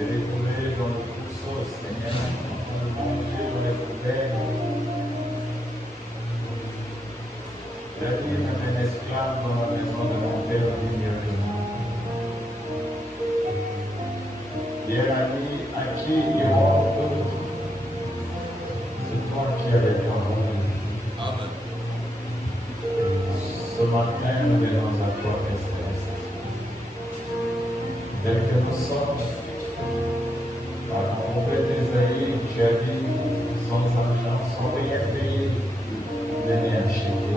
de les trouver dans le trousseau, Seigneur, en train de manger dans les poubelles. La vie même un esclave dans la maison de mon Père digne de moi. Hier ami à qui il rend tout, c'est toi qui as les paroles. Amen. Ce matin, nous venons à toi, Espèce. Tel que nous sommes, par ton prophète Esaïe, tu as dit, sans argent, sans rien payer, venez acheter.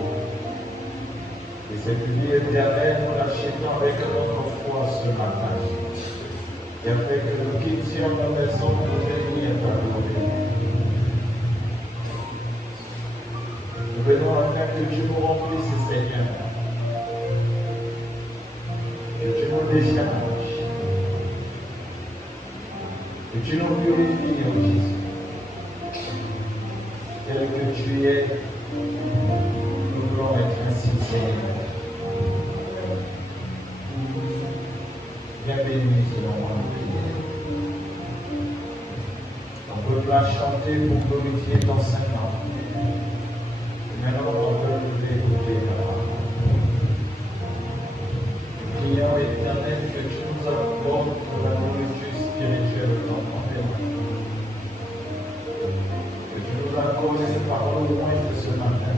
Et cette vie éternelle, nous l'achetons avec notre foi ce matin. Et afin que nous quittions nos maisons pour venir ta gloire. Nous venons afin que tu nous remplisses, Seigneur. Que tu nous décharges. Que tu nous purifies, ô Jésus. Tel que tu es, nous voulons être ainsi, Seigneur. Viens bénir selon moi nos prières. On peut pas chanter pour glorifier ton Saint-Nom. Maintenant, on peut nous écouter ta parole. Prions éternel que tu nous apportes pour la nourriture spirituelle de ton Père. Que tu nous accordes ces paroles au moins de ce matin.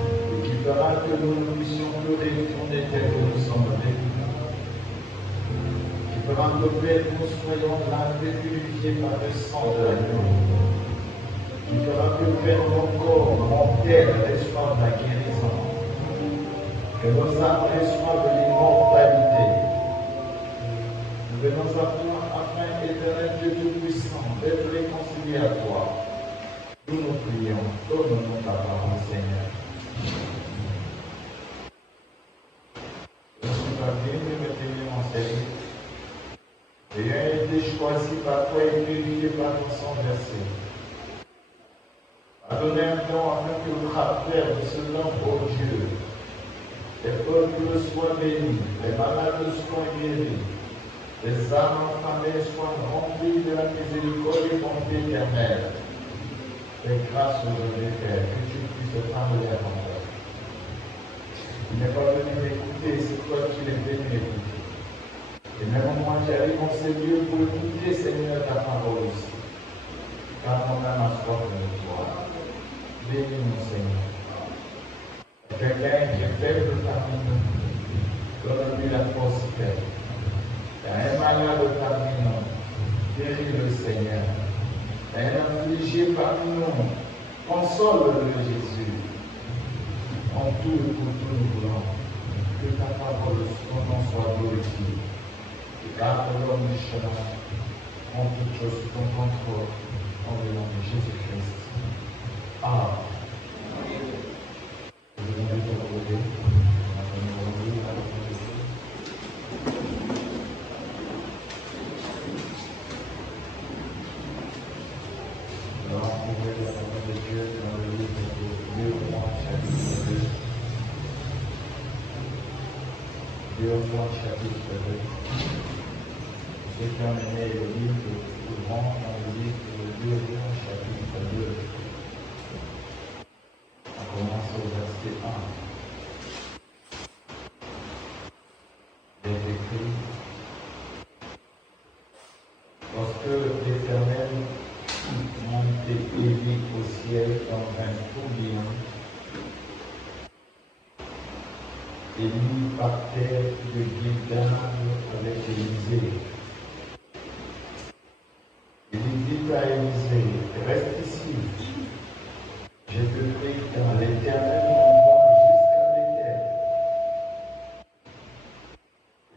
Et qui fera que nous ne puissions plus retourner tel que nous sommes avec. Qui fera que Père, nous soyons lavés, purifiés par le sang de l'agneau. Qui fera que Père, mon corps, mon Père, reçoive la guérison. Que nos âmes reçoivent l'immortalité. Nous venons à toi afin, éternel Dieu Tout-Puissant, d'être réconciliés à toi. Nous nous prions, donne-nous ta parole, Seigneur. Je ne suis pas venu me tenir en série. Ayant été choisi par toi et purifié par ton sang versé. A donné un don afin que le travers de ce nom, ô Dieu, les peuples soient bénis, les malades soient guéris, les âmes enflammées soient remplies de la miséricorde et bonté éternelle. Fais grâce aujourd'hui, Père, que tu puisses parler à ton peuple. Il n'est pas venu m'écouter, c'est toi qui l'es venu écouter. Et même moi, j'arrive en ces lieux pour écouter, Seigneur, ta parole aussi. Car mon âme a soif de toi. Bénis-nous, Seigneur. Quelqu'un qui est faible parmi nous, donne-lui la force faible. Il y a un malade parmi nous, guéris-le, Seigneur. Il y a un affligé parmi nous, console-le, Jésus. En tout et pour tout, nous voulons que ta parole, son nom soit glorifié. Et garde l'homme du chemin, en toute chose sous ton contrôle, en le nom de Jésus-Christ. Amen. Chapitre 2. Ceux qui ont aimé le livre trouveront dans le livre de 2 chapitre 2. On commence au verset 1. Il est écrit: lorsque l'Éternel montait Élie au ciel dans un tourbillon, Élie partait de Gilgal avec Élisée. Il dit à Élisée: reste ici, je te prie car l'Éternel m'envoie jusqu'à Bethel.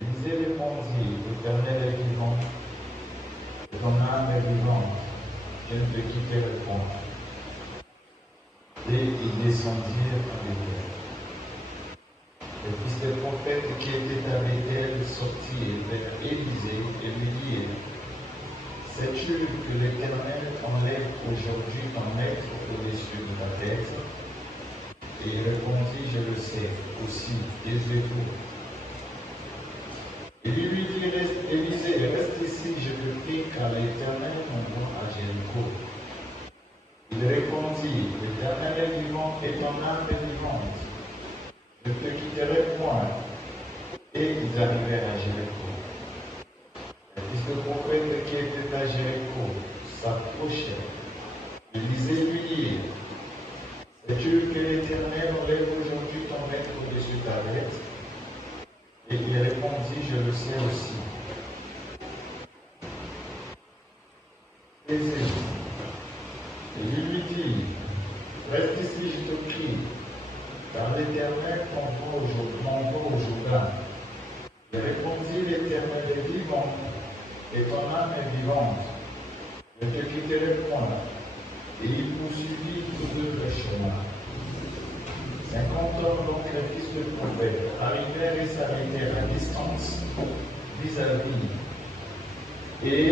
Élisée répondit: l'Éternel est vivant, et ton âme est vivante, je ne te quitterai point. Et ils descendirent à Bethel. Le fils des prophètes qui était avec elle sortit vers Élisée et lui dit: sais-tu que l'Éternel enlève aujourd'hui ton maître au-dessus de ta tête? Et il répondit: je le sais, aussi, Dieu est tout. Et lui dit: Élisée, reste le prophète qui était à Jéricho s'approchait, Élisée lui dit, sais-tu que l'Éternel enlève aujourd'hui ton maître au-dessus de ta tête? Et il répondit, je le sais aussi. Et il lui dit, reste ici, je te prie, car l'Éternel t'envoie au Jourdain. Il répondit, l'Éternel est vivant, et ton âme est vivante. Je ne te quitterai point. Et il poursuivit tous deux le chemin. 50 hommes, donc les fils de prophète, arrivèrent et s'arrêtèrent à distance vis-à-vis. Et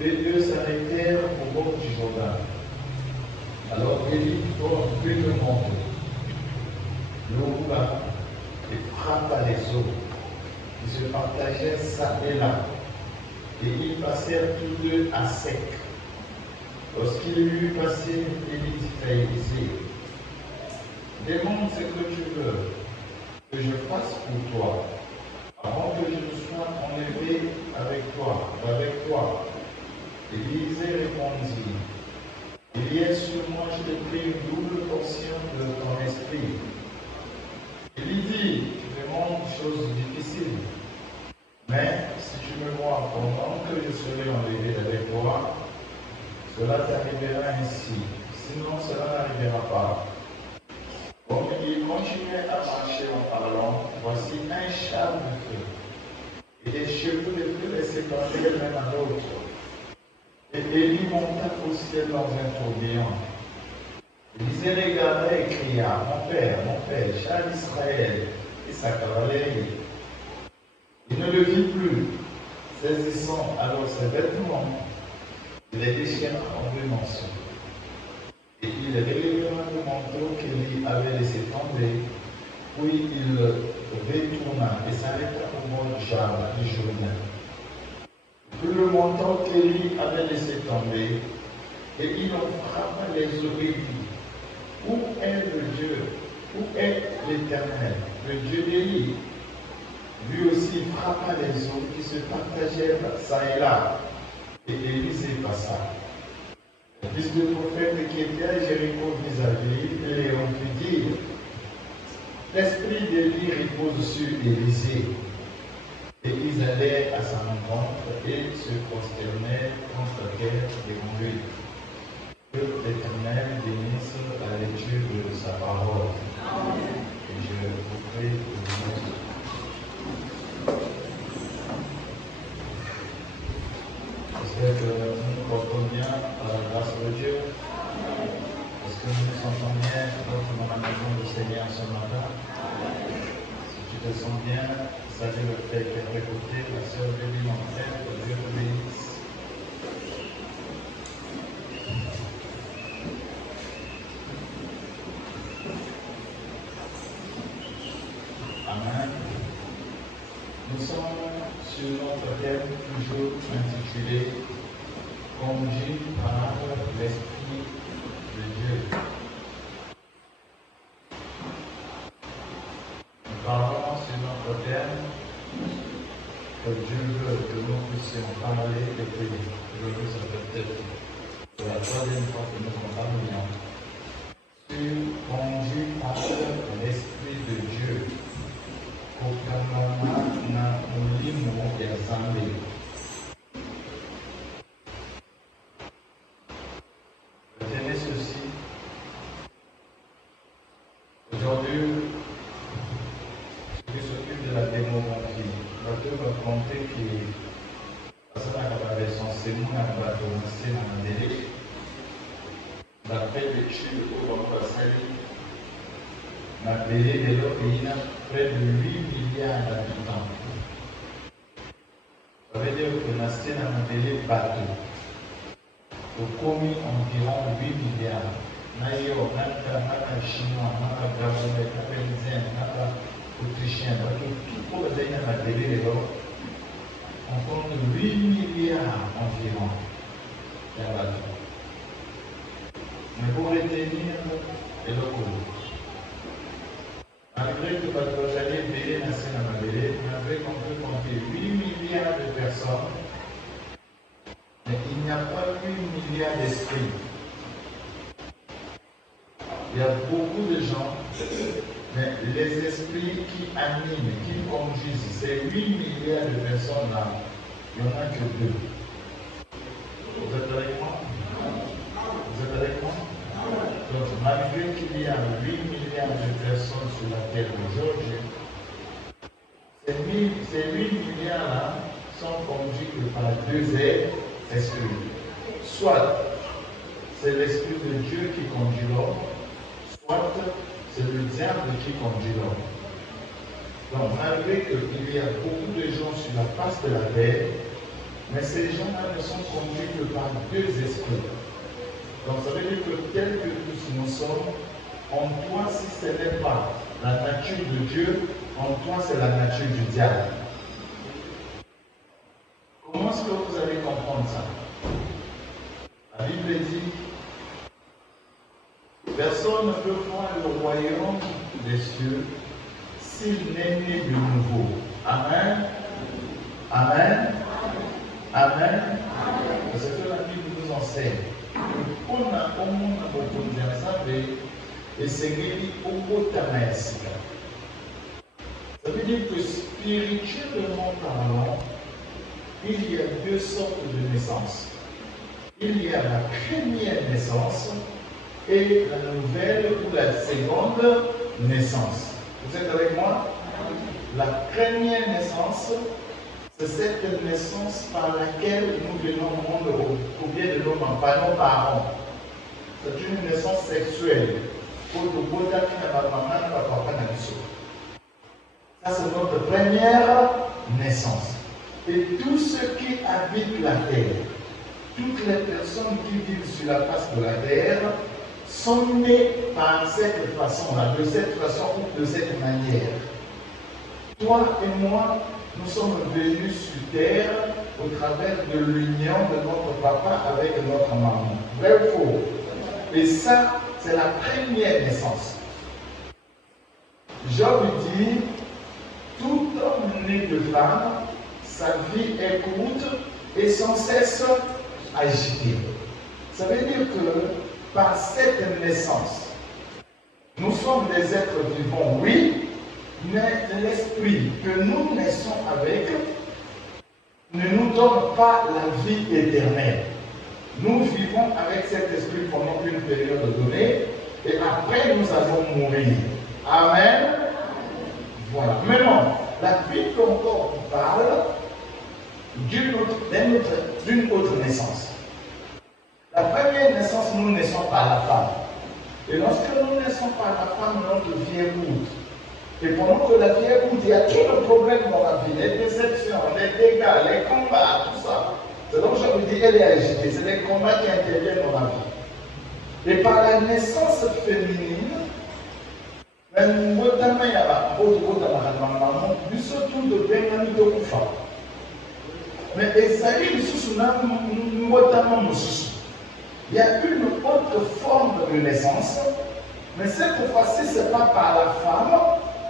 les deux s'arrêtèrent au bord du Jourdain. Alors Élie prit le manteau, le roula et frappa les eaux, qui se partageaient ça et là. Et ils passèrent tous deux à sec. Lorsqu'il eut passé, Élie dit à Élisée, demande ce que tu veux que je fasse pour toi, avant que je ne sois enlevé avec toi. Élisée répondit, il y a sur moi, je te prie, une double portion de ton esprit. Il lui dit, tu demandes une chose difficile, mais si tu me vois pendant que je serai enlevé avec toi, cela t'arrivera ainsi, sinon cela n'arrivera pas. Comme il continuait à marcher en parlant, voici un char de feu, et des cheveux de feu les séparaient l'un à l'autre. Et Élie monta au ciel dans un tourbillon. Élisée regarda et cria, mon père, char d'Israël et sa cavalerie. Il ne le vit plus, saisissant alors ses vêtements, il les déchira en deux morceaux. Et il releva le manteau qu'Élie avait laissé tomber, puis il retourna et s'arrêta au bord du Jourdain. Puis le manteau qu'Élie avait laissé tomber, et il en frappa les eaux et dit, où est le Dieu? Où est l'Éternel, le Dieu d'Élie? Lui aussi frappa les eaux qui se partagèrent ça et là, et Élisée passa. Le fils du prophète qui était à Jéricho vis-à-vis, Léon lui dit, l'esprit d'Élie repose sur Élisée. Et ils allèrent à sa rencontre et se prosternèrent contre terre devant lui. Que l'Éternel bénisse la lecture de sa parole. Amen. Et je vous prie pour vous. J'espère que nous portons bien à la grâce de Dieu. Est-ce que nous nous sentons bien dans la maison du Seigneur ce matin? Si tu te sens bien, salut le frère qui est à côté, la sœur de l'Immortel, que Dieu te bénisse. Amen. Nous sommes sur notre thème toujours intitulé Conduit par l'Esprit de Dieu. Nous parlons sur notre thème que Dieu veut que nous puissions parler et prier. Aujourd'hui, ça peut être la troisième fois que nous en parlions sur Conduit par l'Esprit de Dieu. Retenez ceci. Aujourd'hui, ceux qui s'occupent de la démographie, va te raconter que parce que la version c'est moi qui va commencer dans le délai. D'après l'étude au Bangladesh, dans le pays de l'autre pays, il y a près de 8 milliards d'habitants. Ça veut dire que nous sommes dans un délai bateau. Nous commis environ 8 milliards. Nous avons des Chinois, des Gabonais, des Péruviens, des Autrichiens, tout pour le pays dans le délai de l'autre. On compte 8 milliards environ de bateaux. Mais pour retenir le cours. Malgré que votre allée Bélé, Nassé, Namabélé, malgré qu'on peut compter 8 milliards de personnes, n'y a pas 8 milliards d'esprits. Il y a beaucoup de gens, mais les esprits qui animent, qui conduisent, ces 8 milliards de personnes-là, il n'y en a que 2. Vous êtes avec moi? Vous êtes avec moi? Donc, malgré qu'il y a 8 milliards de personnes sur la terre aujourd'hui, ces 8 milliards-là sont conduits que par 2 esprits. Soit c'est l'esprit de Dieu qui conduit l'homme, soit c'est le diable qui conduit l'homme. Donc, malgré qu'il y a beaucoup de gens sur la face de la terre, mais ces gens-là ne sont conduits que par 2 esprits. Donc, ça veut dire que tel que tous nous sommes, en toi, si ce n'est pas la nature de Dieu, en toi, c'est la nature du diable. Comment est-ce que vous allez comprendre ça? La Bible dit, personne ne peut voir le royaume des cieux s'il n'est né de nouveau. Amen. Amen. Amen. C'est ce que la Bible nous enseigne. On a beaucoup de et c'est au ça veut dire que spirituellement parlant, il y a 2 sortes de naissances. Il y a la première naissance et la nouvelle ou la seconde naissance. Vous êtes avec moi? La première naissance, c'est cette naissance par laquelle nous venons au monde au bien de nos parents. C'est une naissance sexuelle. Ça, c'est notre première naissance. Et tous ceux qui habitent la terre, toutes les personnes qui vivent sur la face de la terre, sont nés par cette façon-là, de cette façon ou de cette manière. Toi et moi, nous sommes venus sur terre au travers de l'union de notre papa avec notre maman. Vrai ou faux? Et ça, c'est la première naissance. Job dit, tout homme né de femme, sa vie est courte et sans cesse agitée. Ça veut dire que par cette naissance, nous sommes des êtres vivants, oui, mais l'esprit que nous naissons avec ne nous donne pas la vie éternelle. Nous vivons avec cet esprit pendant une période donnée et après nous allons mourir. Amen. Voilà. Maintenant, la Bible encore parle d'une autre naissance. La première naissance, nous naissons par la femme. Et lorsque nous naissons par la femme, notre vie est courte. Et pendant que la vie est courte, il y a tout le problème dans la vie, les déceptions, les dégâts, les combats, tout ça. C'est donc je vous dis, elle est agitée. C'est des combats qui interviennent dans la vie. Et par la naissance féminine, mais Esaïe, il y a une autre forme de naissance, mais cette fois-ci, ce n'est pas par la femme,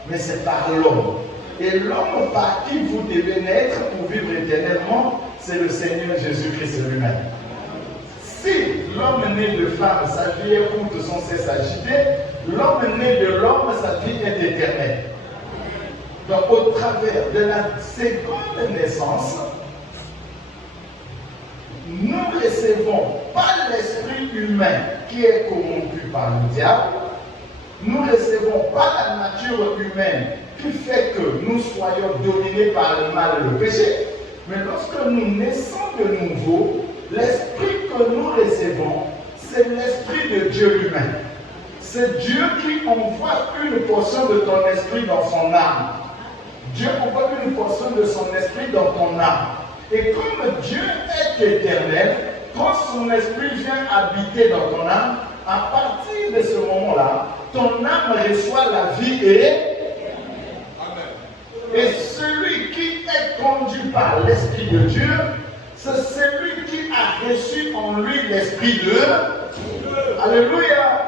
mais c'est par l'homme. Et l'homme par qui vous devez naître pour vivre éternellement, c'est le Seigneur Jésus-Christ lui-même. Si l'homme né de femme, sa vie est courte sans cesse agitée, l'homme né de l'homme, sa vie est éternelle. Donc au travers de la seconde naissance, nous recevons pas l'esprit humain qui est corrompu par le diable, nous ne recevons pas la nature humaine qui fait que nous soyons dominés par le mal et le péché, mais lorsque nous naissons de nouveau, l'esprit que nous recevons, c'est l'esprit de Dieu lui-même. C'est Dieu qui envoie une portion de ton esprit dans son âme. Dieu envoie une portion de son esprit dans ton âme. Et comme Dieu est éternel, quand son esprit vient habiter dans ton âme, à partir de ce moment-là, ton âme reçoit la vie et celui qui est conduit par l'Esprit de Dieu, c'est celui qui a reçu en lui l'Esprit de Dieu. Alléluia.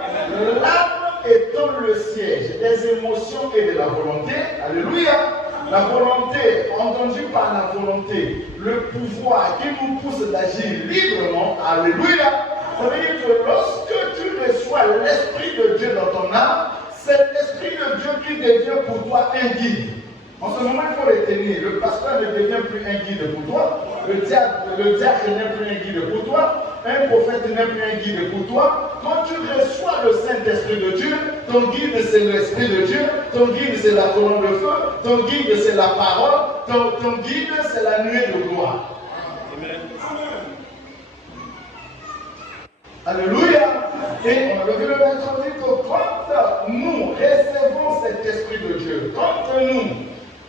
L'âme étant le siège des émotions et de la volonté. Alléluia. La volonté, entendu par la volonté, le pouvoir qui nous pousse d'agir librement, alléluia. Ça veut dire que lorsque tu reçois l'Esprit de Dieu dans ton âme, c'est l'Esprit de Dieu qui devient pour toi un guide. En ce moment, il faut retenir, le pasteur ne devient plus un guide pour toi, le diacre n'est plus un guide pour toi, un prophète n'est plus un guide pour toi. Quand tu reçois le Saint-Esprit de Dieu, ton guide c'est l'Esprit de Dieu, ton guide c'est la colonne de feu, ton guide c'est la parole, ton guide c'est la nuée de gloire. Amen. Alléluia. Et on a vu le mercredi que quand nous recevons cet Esprit de Dieu, quand nous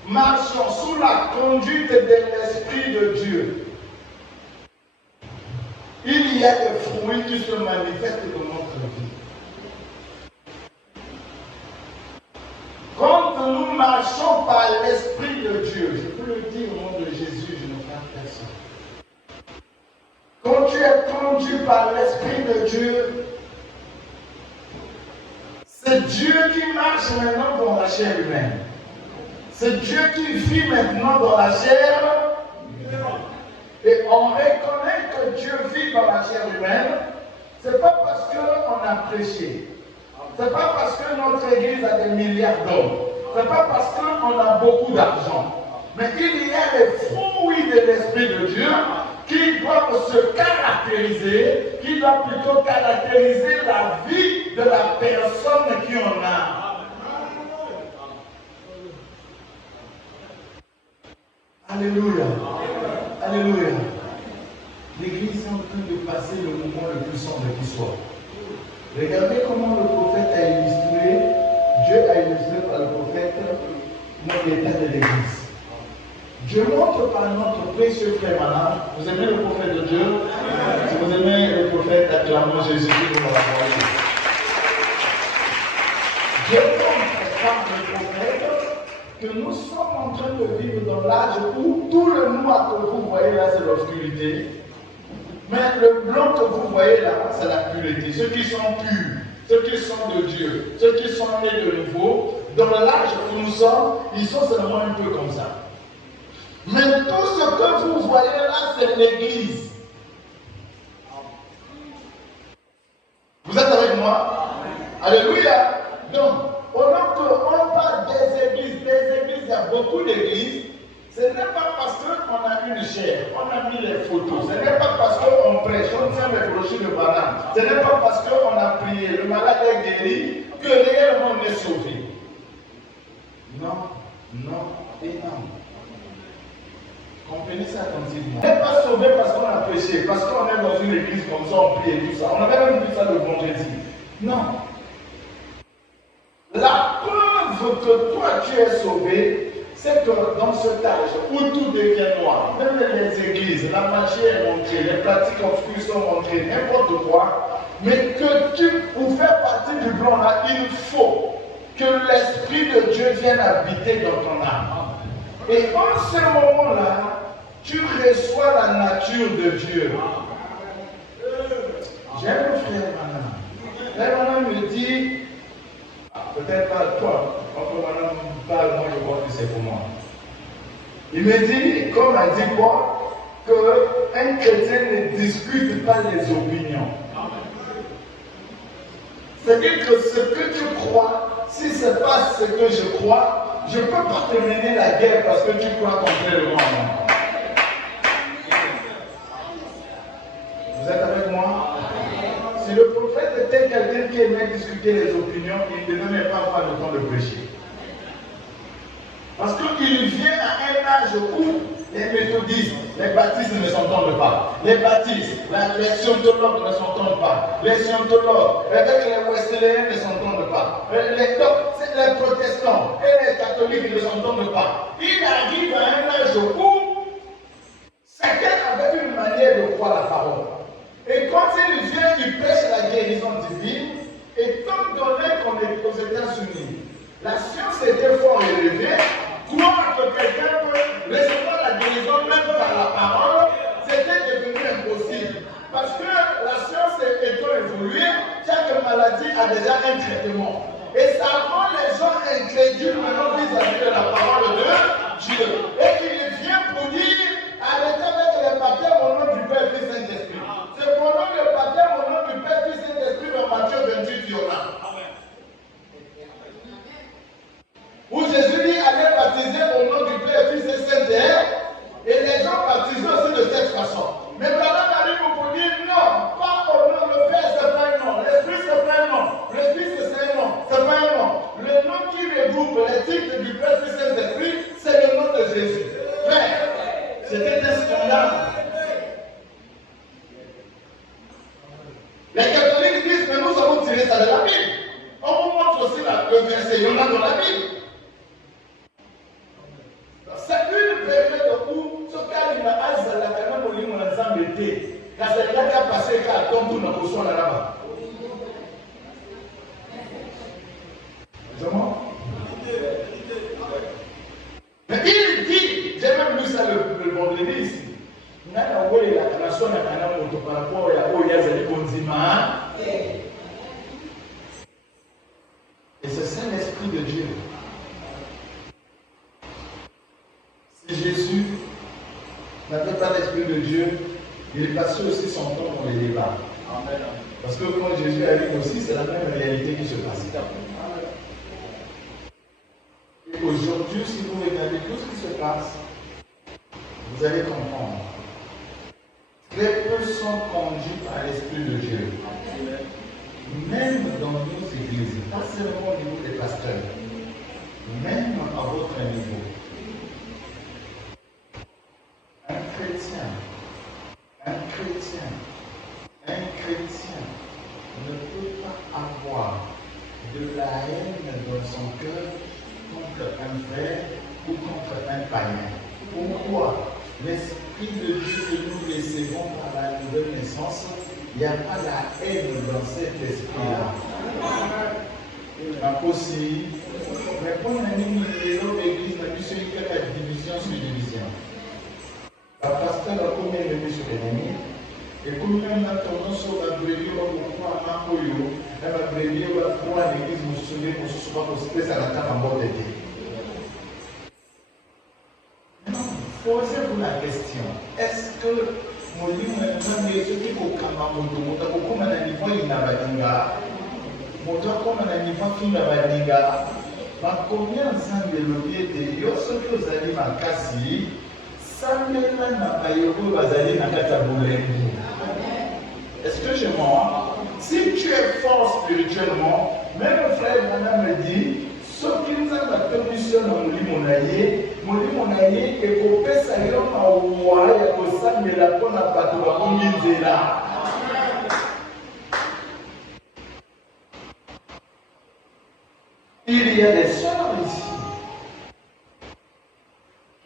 marchons sous la conduite de l'Esprit de Dieu, il y a des fruits qui se manifestent dans notre vie. Quand nous marchons par l'Esprit de Dieu, je peux le dire au nom de Jésus, je ne crains personne. Quand tu es conduit par l'Esprit de Dieu, c'est Dieu qui marche maintenant dans la chair humaine. C'est Dieu qui vit maintenant dans la chair humaine. Et on reconnaît que Dieu vit dans la chair humaine, ce n'est pas parce qu'on a prêché, ce n'est pas parce que notre église a des milliards d'hommes, ce n'est pas parce qu'on a beaucoup d'argent, mais il y a les fruits de l'Esprit de Dieu qui doivent se caractériser, qui doivent plutôt caractériser la vie de la personne qui en a. Alléluia. Alléluia. L'église est en train de passer le moment le plus sombre qui soit. Regardez comment le prophète a illustré, Dieu a illustré par le prophète l'état de l'église. Dieu montre par notre précieux frère Manan. Vous aimez le prophète de Dieu? Si vous aimez le prophète, acclamons Jésus-Christ pour la gloire. Dieu montre par le prophète que nous sommes en train de vivre dans l'âge où tout le noir que vous voyez là, c'est l'obscurité. Mais le blanc que vous voyez là, c'est la pureté. Ceux qui sont purs, ceux qui sont de Dieu, ceux qui sont nés de nouveau, dans l'âge où nous sommes, ils sont seulement un peu comme ça. Mais tout ce que vous voyez là, c'est l'église. Vous êtes avec moi? Alléluia. Donc, au nom qu'on parle des églises, il y a beaucoup d'églises. Ce n'est pas parce qu'on a une chair, on a mis les photos. Ce n'est pas parce qu'on prêche, on tient les brochures de banane. Ce n'est pas parce qu'on a prié, le malade est guéri, que réellement on est sauvé. Non, non et non. Comprenez ça attentivement. On n'est pas sauvé parce qu'on a prêché, parce qu'on est dans une église comme ça, on prie et tout ça. On avait même vu ça le vendredi. Non. La preuve que toi tu es sauvé, c'est que dans cet âge où tout devient noir, même les églises, la magie est montrée, les pratiques obscures sont montrées, n'importe quoi, mais que tu, pour faire partie du blanc là, il faut que l'Esprit de Dieu vienne habiter dans ton âme. Et en ce moment-là, tu reçois la nature de Dieu. J'aime le frère Manan. Frère Manan me dit, peut-être pas toi, quand Manan parle, moi je vois que c'est pour moi. Il me dit, comme a dit quoi, qu'un chrétien ne discute pas les opinions. C'est-à-dire que ce que tu crois, si ce n'est pas ce que je crois, je ne peux pas te mener la guerre parce que tu crois contrairement à moi. Vous êtes avec moi? Si le prophète était quelqu'un qui aimait discuter les opinions, il ne devait même pas avoir le temps de prêcher. Parce qu'il vient à un âge où les méthodistes, les baptistes ne s'entendent pas. Les baptistes, les scientologues ne s'entendent pas. Les scientologues, avec les wesleyiens ne s'entendent pas. Les protestants et les catholiques ne s'entendent pas. Il arrive à un âge où chacun avait une manière de croire la parole. Et quand il vient, il prêche la guérison divine. Et tant donné qu'on est aux États-Unis, la science était fort élevée. Croire que quelqu'un peut recevoir la guérison même par la parole, c'était devenu impossible. Parce que la science étant évoluée, chaque maladie a déjà un traitement. Et ça rend les gens incrédules maintenant vis-à-vis de la parole de l'âme. Les catholiques disent que nous avons tiré ça de la Bible. On vous montre aussi le verset, il y en a dans la Bible. C'est une période où ce cas il a asa la quand même au ensemble été. Quand c'est là qu'a passé qu'à tomber dans le son là-bas. Comment? Mais il dit, j'ai même lu ça le vendredi ici. Nana wole la nation na kana moto par rapport à Oya Zali Konzima. Et c'est ça l'Esprit de Dieu. Si Jésus n'avait pas l'Esprit de Dieu, il passait aussi son temps dans les débats. Parce que quand Jésus arrive aussi, c'est la même réalité qui se passe. Et aujourd'hui, si vous regardez tout ce qui se passe, vous allez comprendre. Très peu sont conduits par l'Esprit de Dieu. Même dans nos églises, pas seulement au niveau des pasteurs, même à votre niveau. Un chrétien ne peut pas avoir de la haine dans son cœur contre un frère ou contre un païen. Pourquoi? L'Esprit de Dieu que nous recevons par la nouvelle naissance, il n'y a pas la haine dans cet esprit-là. Aussi, mais pour l'église, la mission est la division sur division. La pasteur a combien de sur l'ennemi? Et comme on a tendance à briller beaucoup à Makoyo, elle va briller pour l'église, vous vous souvenez, pour se souvenir, pour se passer à la table en bord d'été. Posez-vous la question, est-ce que mon livre est ce qui est au Kamamoto, comme un niveau Inabadinga, comme un niveau Finabadinga, combien de leviers de Dieu, ce que vous allez ma casser, ça n'est pas ma païoko, bazali na katabouleni. Est-ce que je mens? Si tu es fort spirituellement, même mon frère Nana me dit, ce qui nous a battu sur mon limonaye, et pour que ça y ait un ouah, et pour ça, mais la bonne abattu à mon là. Il y a des sœurs ici.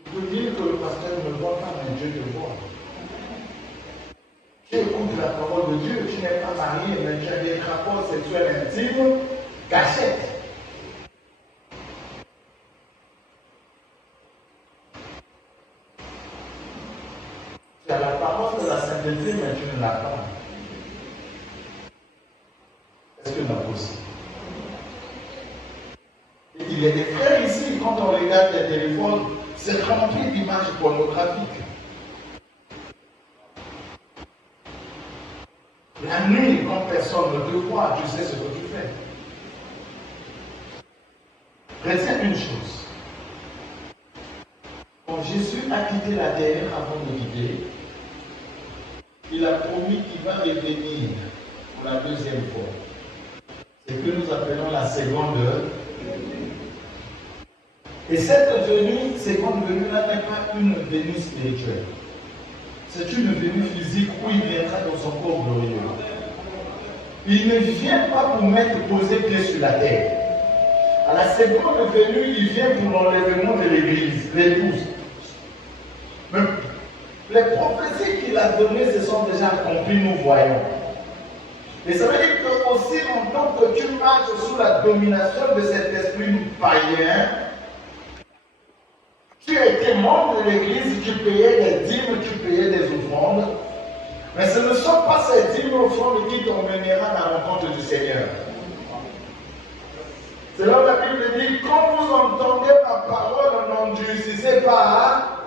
Je peux dire que le pasteur ne me voit pas, mais Dieu te voit. Tu écoutes la parole de Dieu, tu n'es pas marié, mais tu as des rapports sexuels intimes, cachette. Tu as la parole de la sainteté, mais tu ne l'as pas. Est-ce que nous possible? Il y a des frères ici, quand on regarde les téléphones, c'est rempli d'images pornographiques. La nuit, quand personne ne te voit, tu sais ce que tu fais. Retiens une chose. Quand Jésus a quitté la terre avant de quitter, il a promis qu'il va revenir pour la deuxième fois. C'est ce que nous appelons la seconde. Et cette venue, seconde venue-là n'est pas une venue spirituelle. C'est une venue physique où il viendra dans son corps glorieux. Il ne vient pas pour mettre poser pied sur la terre. À la seconde venue, il vient pour l'enlèvement de l'église, l'épouse. Mais les prophéties qu'il a données se sont déjà accomplies, nous voyons. Et ça veut dire que aussi longtemps que tu marches sous la domination de cet esprit païen, tu étais membre de l'église, tu payais des dîmes, tu payais des offrandes. Mais ce ne sont pas ces dîmes offrandes qui t'emmèneront à la rencontre du Seigneur. C'est là où la Bible dit, quand vous entendez ma parole, n'endurcissez pas.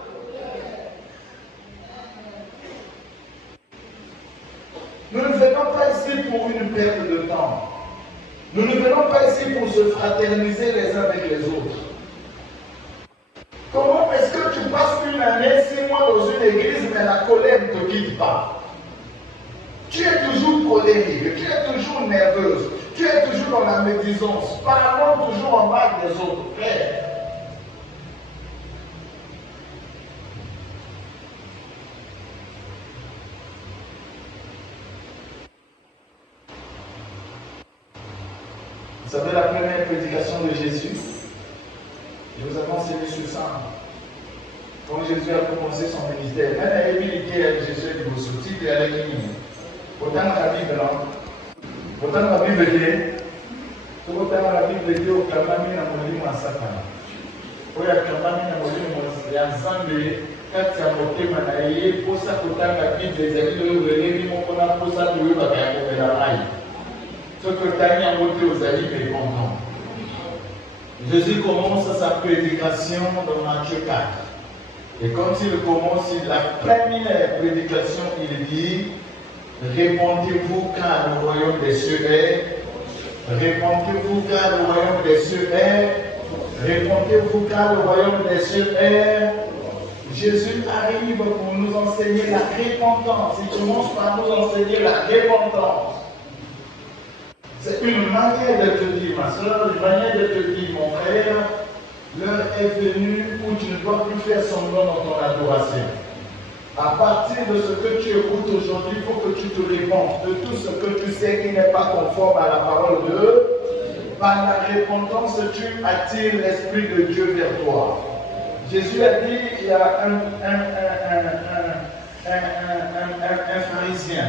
Nous ne venons pas ici pour une perte de temps. Nous ne venons pas ici pour se fraterniser les uns avec les autres. Comment est-ce que tu passes une année, 6 mois dans une église, mais la colère ne te quitte pas? Tu es toujours colérique, tu es toujours nerveuse, tu es toujours dans la médisance, parlant toujours en mal des autres. Frère, Vous savez la première prédication de Jésus? Je vous avons enseigné sur ça. Quand Jésus a commencé son ministère, même à l'humilité avec Jésus de vos soucis, il a l'église. Autant dans la Bible, non? Autant dans la Bible, autant dans la Bible, au Kamami na Molimo à Satan. Au Kamami na Molimo à Zambé, quand tu as monté Manaïe, pour ça, autant la Bible, les amis de l'Ouvrier, pour ça, tu veux pas faire la maille. Ce que tu as monté aux amis, mais content. Jésus commence sa prédication dans Matthieu 4. Et quand il commence la première prédication, il dit: répandez-vous car le royaume des cieux est. Répandez-vous car le royaume des cieux est. Répandez-vous car le royaume des cieux est. Jésus arrive pour nous enseigner la repentance. Il commence par nous enseigner la repentance. C'est une manière de te dire, ma soeur, une manière de te dire, mon frère, l'heure est venue où tu ne dois plus faire semblant dans ton adoration. À partir de ce que tu écoutes aujourd'hui, il faut que tu te répandes de tout ce que tu sais qui n'est pas conforme à la parole de Dieu. Par la repentance, tu attires l'Esprit de Dieu vers toi. Jésus a dit, il y a un pharisien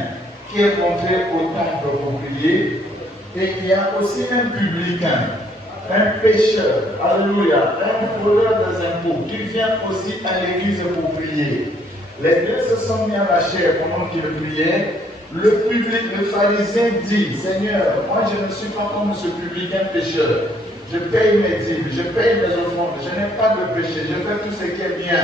qui est rentré au temple pour prier, et il y a aussi un publicain, un pécheur, alléluia, un voleur des impôts qui vient aussi à l'église pour prier. Les deux se sont mis à la chair pendant qu'ils priaient. Le public, le pharisien dit: Seigneur, moi je ne suis pas comme ce publicain pécheur. Je paye mes dîmes, je paye mes offrandes, je n'ai pas de péché, je fais tout ce qui est bien.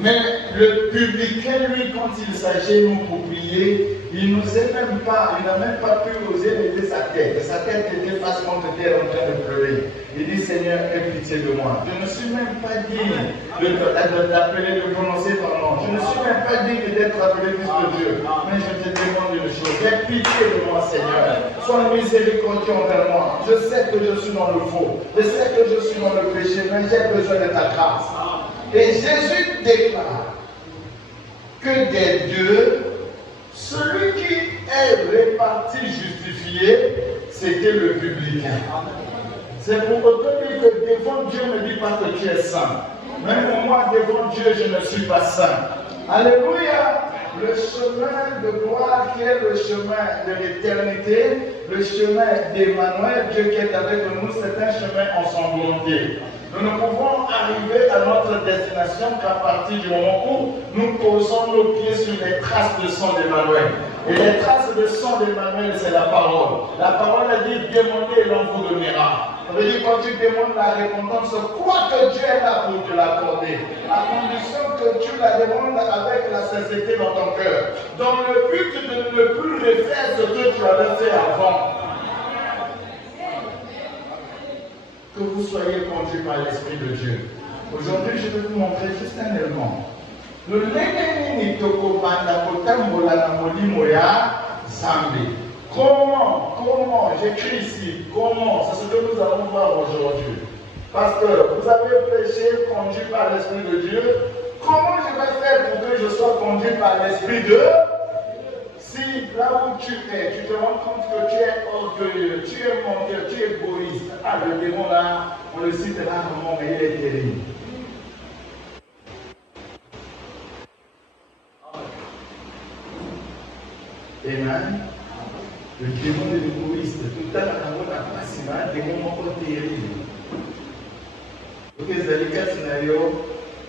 Mais le publicain, lui, quand il s'agit pour prier, il n'osait même pas, il n'a même pas pu oser lever sa tête. Et sa tête était face contre terre en train de pleurer. Il dit: Seigneur, aie pitié de moi. Je ne suis même pas digne de t'appeler, de prononcer ton nom. Je ne suis même pas digne d'être appelé fils de Dieu. Mais je te demande une chose: aie pitié de moi, Seigneur. Sois miséricordieux envers moi. Je sais que je suis dans le faux. Je sais que je suis dans le péché, mais j'ai besoin de ta grâce. Et Jésus déclare que des deux, celui qui est réparti justifié, c'était le publicain. C'est pour te dire que devant Dieu ne dit pas que tu es saint. Même moi, devant Dieu, je ne suis pas saint. Alléluia! Le chemin de gloire qui est le chemin de l'éternité, le chemin d'Emmanuel, Dieu qui est avec nous, c'est un chemin ensanglanté. Nous ne pouvons arriver à notre destination qu'à partir du moment où nous posons nos pieds sur les traces de sang d'Emmanuel. Et les traces de sang d'Emmanuel, c'est la parole. La parole a dit: demandez et l'on vous donnera. Ça veut dire, quand tu demandes la repentance, quoi que Dieu est là pour te l'accorder, à condition que tu la demandes avec la sincérité dans ton cœur, dans le but de ne plus refaire ce que tu avais fait avant. Que vous soyez conduits par l'Esprit de Dieu. Aujourd'hui, je vais vous montrer juste un élément. Le Leneni Tokopanda Kotambola Namoli Moya Zambé. Comment, j'écris ici, comment, c'est ce que nous allons voir aujourd'hui. Pasteur, vous avez péché conduit par l'Esprit de Dieu. Comment je vais faire pour que je sois conduit par l'Esprit de Dieu? Si là où tu es, tu te rends compte que tu es orgueilleux, tu es menteur, tu es égoïste. Ah, le démon là, on le cite rarement, mais il est terrible. Amen. Le démon de l'égoïste, tout à l'heure, on a passé un démon encore terrible. Donc, les alécats scénario,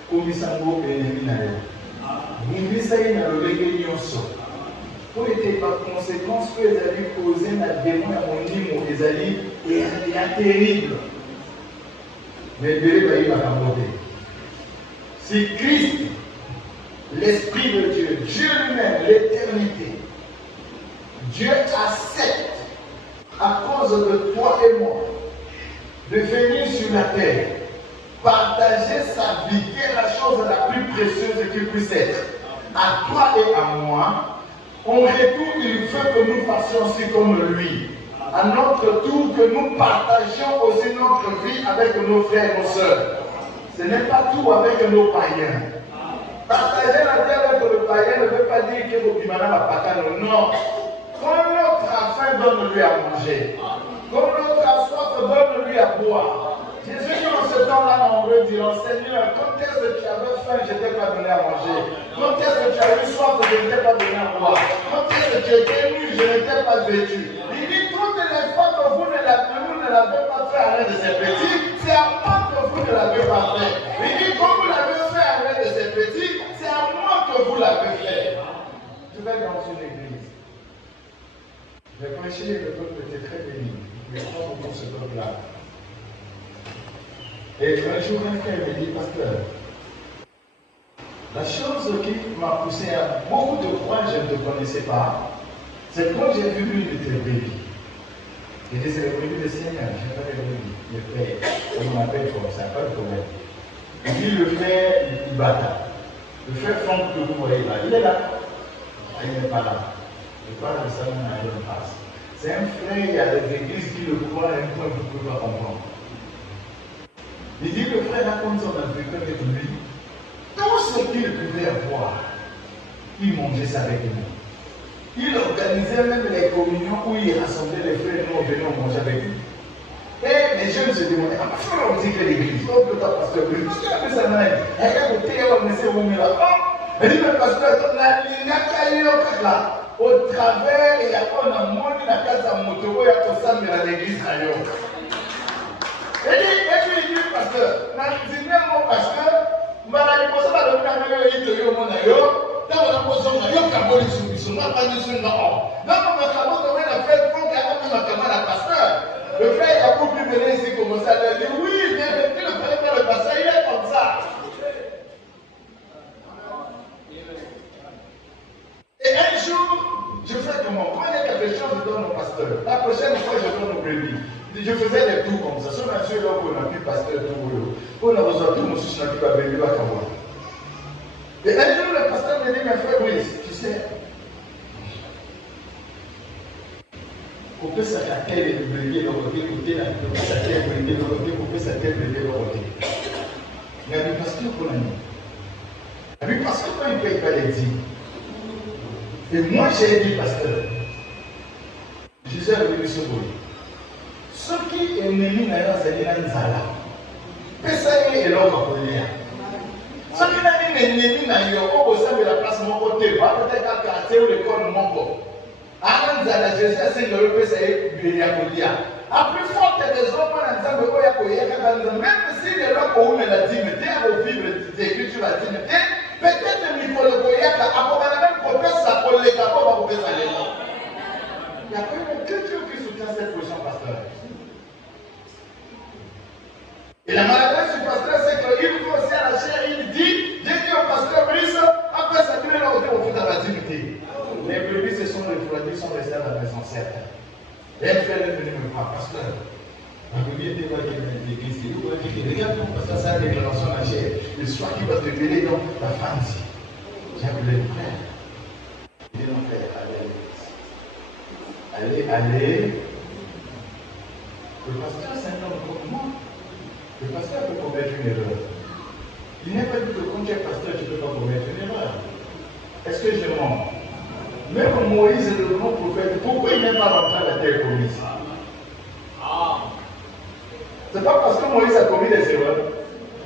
comme ils sont beaux et les minaires. Vous me dites ça, il y a le légué pour être par conséquence que les alliés causent un démon à mon niveau, les alliés est terrible. Mais Dieu va y raconter. Si Christ, l'Esprit de Dieu, Dieu lui-même, l'éternité, Dieu accepte à cause de toi et moi de venir sur la terre, partager sa vie, qui est la chose la plus précieuse qu'il puisse être, à toi et à moi. En retour, il veut que nous fassions aussi comme lui. À notre tour, que nous partagions aussi notre vie avec nos frères et nos sœurs. Ce n'est pas tout avec nos païens. Partager la terre avec le païen ne veut pas dire que vous dimana la patane. Non. Quand notre affaire faim, donne-lui à manger. Comme l'autre a soif, donne-lui à boire. Jésus dit en ce temps-là, nombreux diront, Seigneur, quand est-ce que tu avais faim, je ne t'ai pas donné à manger. Quand est-ce que tu as eu soif, je ne t'ai pas donné à boire. Quand est-ce que tu étais nu, je ne t'ai pas vêtu. Il dit, toutes les fois que vous ne l'avez pas fait à l'un de ces petits, c'est à moi que vous ne l'avez pas fait. Il dit, comme vous l'avez fait à l'un de ces petits, c'est à moi que vous l'avez fait. Je vais dans une église. Je vais prêcher, le peuple était très béni. Mais je crois beaucoup ce peuple-là. Et un jour, un frère me dit, pasteur, la chose qui m'a poussé à beaucoup de fois, je ne te connaissais pas, c'est quand j'ai vu une de tes brebis. J'ai dit, c'est le brebis de Seigneur, je n'ai pas de brebis. Le frère, on m'appelle comme ça, pas de problème. Il dit, le frère, il bata. Le frère Franck que vous voyez là, il est là. Il n'est pas là. Je parle de ça, on a une passe. C'est un frère, il y a des églises qui le croient à un point que vous ne pouvez pas comprendre. Il dit que le frère raconte son Africain avec lui. Tout ce qu'il pouvait avoir, il mangeait ça avec nous. Il organisait même les communions où il rassemblait les frères et nous venions manger avec lui. Et les jeunes se demandaient, ah, pourquoi on dit que l'église, oh, le pasteur, le pasteur, ça n'a rien. Et quand on était au milieu là, il dit, le pasteur, on a là. Au travers, il y a un monde qui a sa moto, il y a tout ça, mais à l'église, ailleurs. Et puis, il dit, pasteur, mon pasteur, je vais vous dire, je vais vous le frère a pu venir ici commencer à dire, oui, bien, le frère, le pasteur, il est comme ça. Et un jour, je fais comment? Quand il y a quelque chose, je donne au pasteur. La prochaine fois, je donne au brebis. Je faisais des tours comme ça. Si on a tué l'homme, on a pu pasteur tout. On a besoin de tout, mon souci, on a pu pas brebis, pas qu'à voir. Et un jour, le pasteur me dit, mes frères, oui, tu sais, on peut s'attaquer le brebis de l'autre côté, on peut s'attaquer le brebis de l'autre côté, on peut s'attaquer le brebis de l'autre côté. Il y a des pasteurs pour la nuit. Il y a des pasteurs quand ils ne payent pas les dîmes. Et moi, j'ai dit, pasteur, je disais à lui, ce bruit. Ce qui est ennemi d'ailleurs, c'est l'Inzala. Personne n'est l'homme pour lire. Ce qui n'est ennemi d'ailleurs, au sein de la place mon côté, peut-être à quartier ou l'école mon côté. Anzala, Jésus a dit que le PC est bien à à plus forte des hommes, même si les gens ont eu la dignité, ont vivre des écritures la dignité, peut-être que Nicole Koyaka a même coupé sa collègue à couper sa légion. Il y a pas une culture qui soutient cette position, pasteur. Et la maladresse du pasteur, c'est qu'il faut aussi à la chair, il dit, j'ai dit au pasteur Brice, après ça, tu es là au fait à la dignité. Les brebis se sont refroidis, sont restés à la maison, certes. Et un frère est venu me voir, pasteur. La brebis était dans l'église, il dit, regarde, pasteur, c'est une déclaration à la chair. Le soir qui va te révéler dans ta femme. J'ai appelé le frère. Il dit, mon frère, allez. Le pasteur, c'est un homme comme moi. Le pasteur peut commettre une erreur. Il n'est pas dit que quand tu es pasteur, tu ne peux pas commettre une erreur. Est-ce que je mens? Même Moïse est le grand prophète. Pourquoi il n'est pas rentré à la terre promise? Ce n'est pas parce que Moïse a commis des erreurs.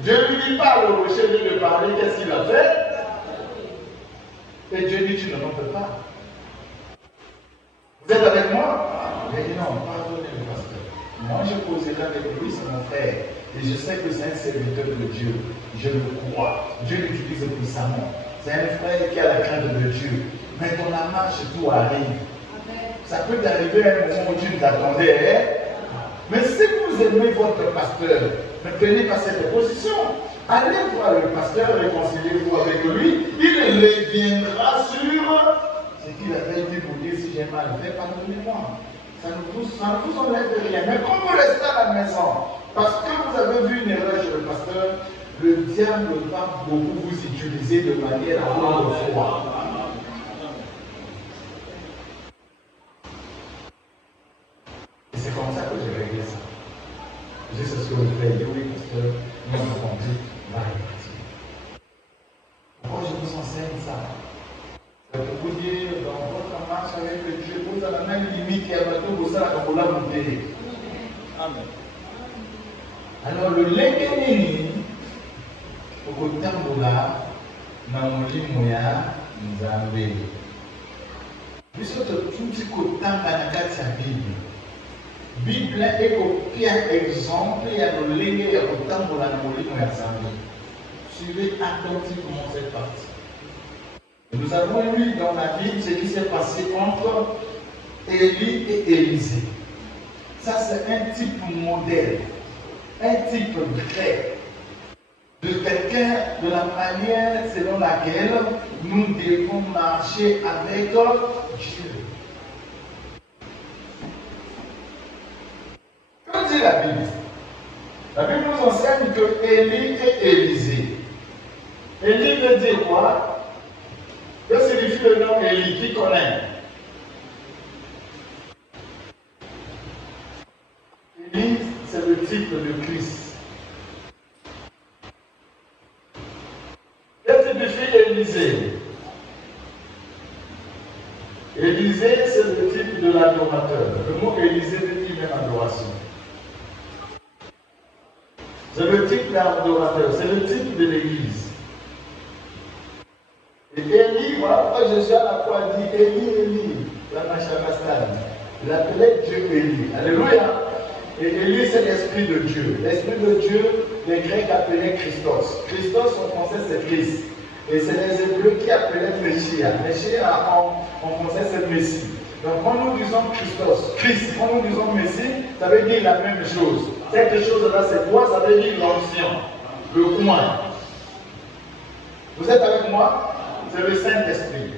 Dieu lui dit pas le rocher de lui parler, qu'est-ce qu'il a fait? Et Dieu dit, tu ne rentres pas. Vous êtes avec moi? Il dit non, pardonnez le pasteur. Moi, je poserai avec lui, c'est mon frère. Et je sais que c'est un serviteur de Dieu. Je le crois. Dieu l'utilise puissamment. C'est un frère qui a la crainte de Dieu. Mais dans la marche, tout arrive. Ça peut t'arriver à un moment où tu ne t'attendais. Hein? Mais si vous aimez votre pasteur, ne prenez pas cette position. Allez voir le pasteur, réconciliez-vous avec lui. Il reviendra sur ce qu'il avait dit pour dire si j'ai mal fait, pardonnez-moi. Ça ne vous enlève rien. Mais quand vous restez à la maison, parce que vous avez vu une erreur chez le pasteur, le diable va beaucoup vous utiliser de manière à vous foi. Et c'est comme ça que j'ai réglé ça. J'ai ce que vous faites, oui, pasteur, nous avons dit, va répartir. Pourquoi je vous enseigne ça? C'est pour vous dire, dans votre marche avec Dieu, vous allez même limite à bateau pour ça la cola monter. Amen. Alors le lengeni pour tambola na molimo ya Nzambe. Biso to tuti kotanga na kati ya Bible. Bible est exemple ya lolenge ya kotambola na molimo ya Nzambe. Suivez attentivement cette partie. Et nous avons lu dans la Bible ce qui s'est passé entre Élie et Élisée. Ça c'est un type modèle, un type vrai de quelqu'un de la manière selon laquelle nous devons marcher avec Dieu. Que dit la Bible? La Bible nous enseigne que Élie et Élisée. Élie veut dire quoi? Que signifie le nom Élie? Qui connaît? Élie, c'est le titre de Christ. Que signifie Élisée? Élisée, c'est le titre de l'adorateur. Le mot Élisée veut dire même adoration. C'est le titre de l'adorateur, c'est le titre de l'Église. Et Élie, voilà pourquoi Jésus à la fois dit Élie, Élie, la Machavastan. Il appelait Dieu Élie. Alléluia. Et Élie, c'est l'Esprit de Dieu. L'Esprit de Dieu, les Grecs appelaient Christos. Christos, en français, c'est Christ. Et c'est les Hébreux qui appelaient Messia. Messia, en français, c'est Messie. Donc, quand nous disons Christos, Christ, quand nous disons Messie, ça veut dire la même chose. Cette chose-là, c'est quoi? Ça veut dire l'ancien, le coin. Vous êtes avec moi? C'est le Saint-Esprit.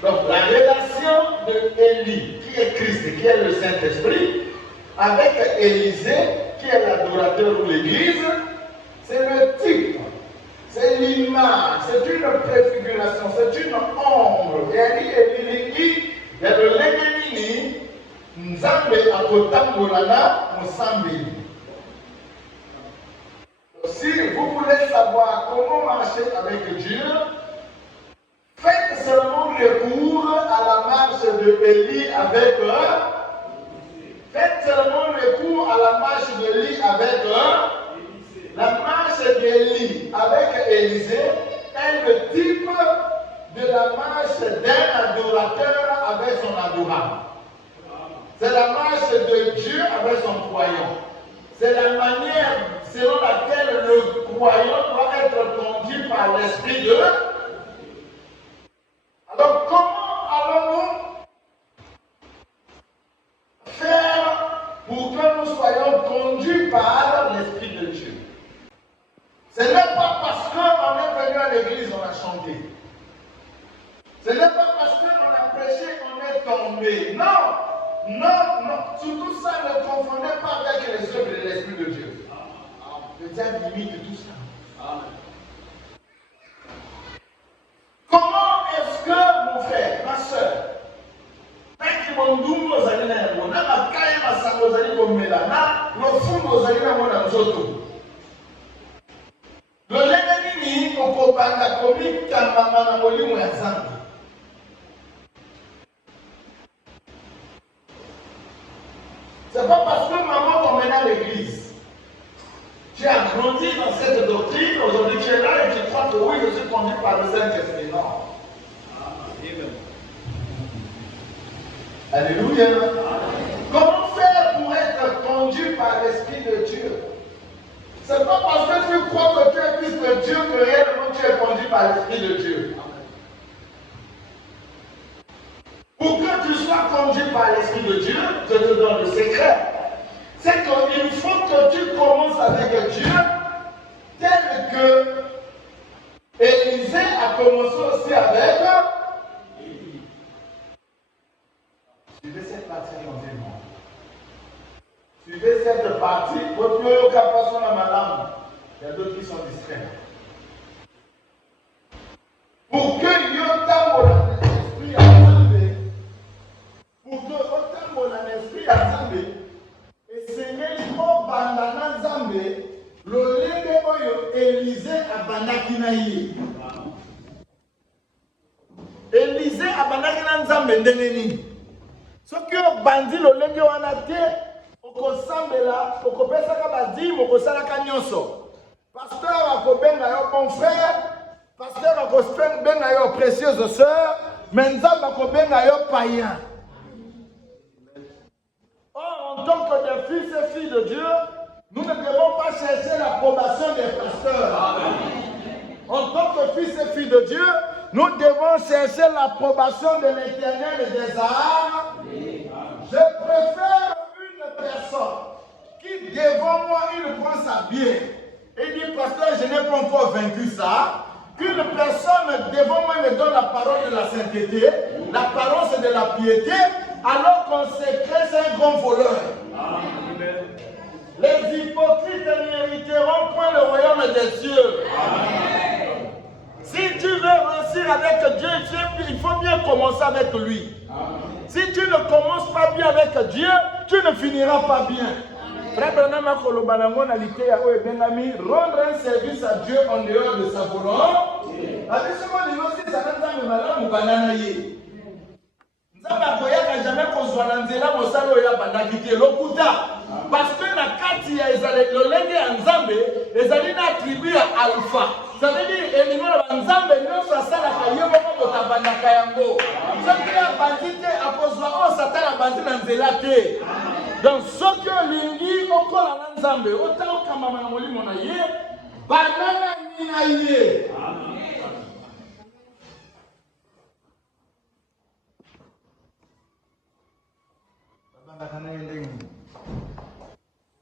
Donc, la relation de Élie, qui est Christ et qui est le Saint-Esprit, avec Élisée, qui est l'adorateur ou l'Église, c'est le type, c'est l'image, c'est une préfiguration, c'est une ombre. Élie, il y a le Léguémini, Nzambe akotambolana Mosambi. Si vous voulez savoir comment marcher avec Dieu, faites seulement recours à la marche de Élie avec faites seulement recours à la marche d'Élie avec la marche d'Élie avec Élisée est le type de la marche d'un adorateur avec son adorable. C'est la marche de Dieu avec son croyant. C'est la manière selon laquelle le croyant doit être conduit par l'Esprit de Dieu. Alors, comment allons-nous faire pour que nous soyons conduits par l'Esprit de Dieu? Ce n'est pas parce qu'on est venu à l'église, on a chanté. Ce n'est pas parce qu'on a prêché, on est tombé. Non, non, non. Surtout ça, ne confondez pas avec les œuvres de l'Esprit de Dieu. Le diable limite tout ça. Amen. Comment est-ce que, mon frère, ma soeur, c'est pas parce que maman t'emmène à l'église. Tu as grandi dans cette doctrine, aujourd'hui tu es là et tu crois que oui, je suis conduit par le Saint-Esprit. Non. Alléluia. Comment faire pour être conduit par l'Esprit de Dieu? C'est pas parce que tu crois que tu es fils de Dieu que réellement tu es conduit par l'Esprit de Dieu. Pour que tu sois conduit par l'Esprit de Dieu, je te donne le secret. C'est qu'il faut que tu commences avec Dieu tel que Élisée a commencé aussi avec Élie. Suivez cette partie attentivement. Suivez cette partie. Votre capacité dans ma langue. Il y a d'autres qui sont distraits. Pour que Yotam l'esprit à Zambé, pour que Yotam l'esprit à Zambé, et Seigneur mo bandana Zambé, le lenge oyo Élisée abandaki na ye. Élisée abandaki na Nzambe ndenge nini? Ce que bandi le lenge wana te, okosambela, okopesa ka badi, okosala ka nyonso. Pasteur akobenga yo bon frère, pasteur akobenga yo précieuse sœur, mais nzambe akobenga yo païen. Or, en tant que des fils et filles de Dieu, nous ne devons pas chercher l'approbation des pasteurs. En tant que fils et filles de Dieu, nous devons chercher l'approbation de l'Éternel et des armes. Je préfère une personne qui devant moi, il prend sa bière et dit, pasteur, je n'ai pas encore vaincu ça. Qu'une personne devant moi me donne la parole de la sainteté, l'apparence de la piété, alors qu'on sait que c'est un grand voleur. Amen. Les hypocrites n'hériteront point le royaume des cieux. Amen. Si tu veux réussir avec Dieu, il faut bien commencer avec lui. Amen. Si tu ne commences pas bien avec Dieu, tu ne finiras pas bien. Frère Branham a rendre un service à Dieu en dehors de sa volonté. Parce que la kati ya lolenge ya nzambe ezali na tribu ya alpha. Ça veut dire elimo na nzambe nyonso asalaka ye moko botabandaka yango. Soki ya bandite akozwa o satana bandi na nzela te. Donc ce que olingi okola na nzambe otakamama na molimo na ye banana ni na ye.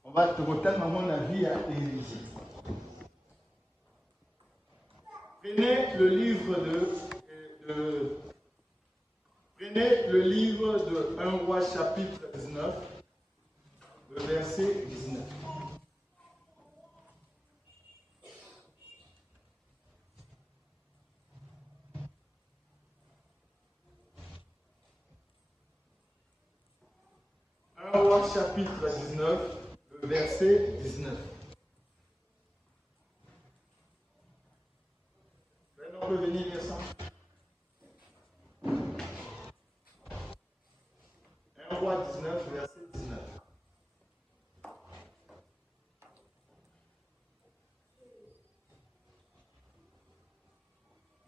On va te retenir mon avis à Élisée. Prenez le livre de 1 Roi chapitre 19, le verset 19. Roi chapitre 19, le verset 19. On peut venir lire ça. 1 Roi 19, verset 19.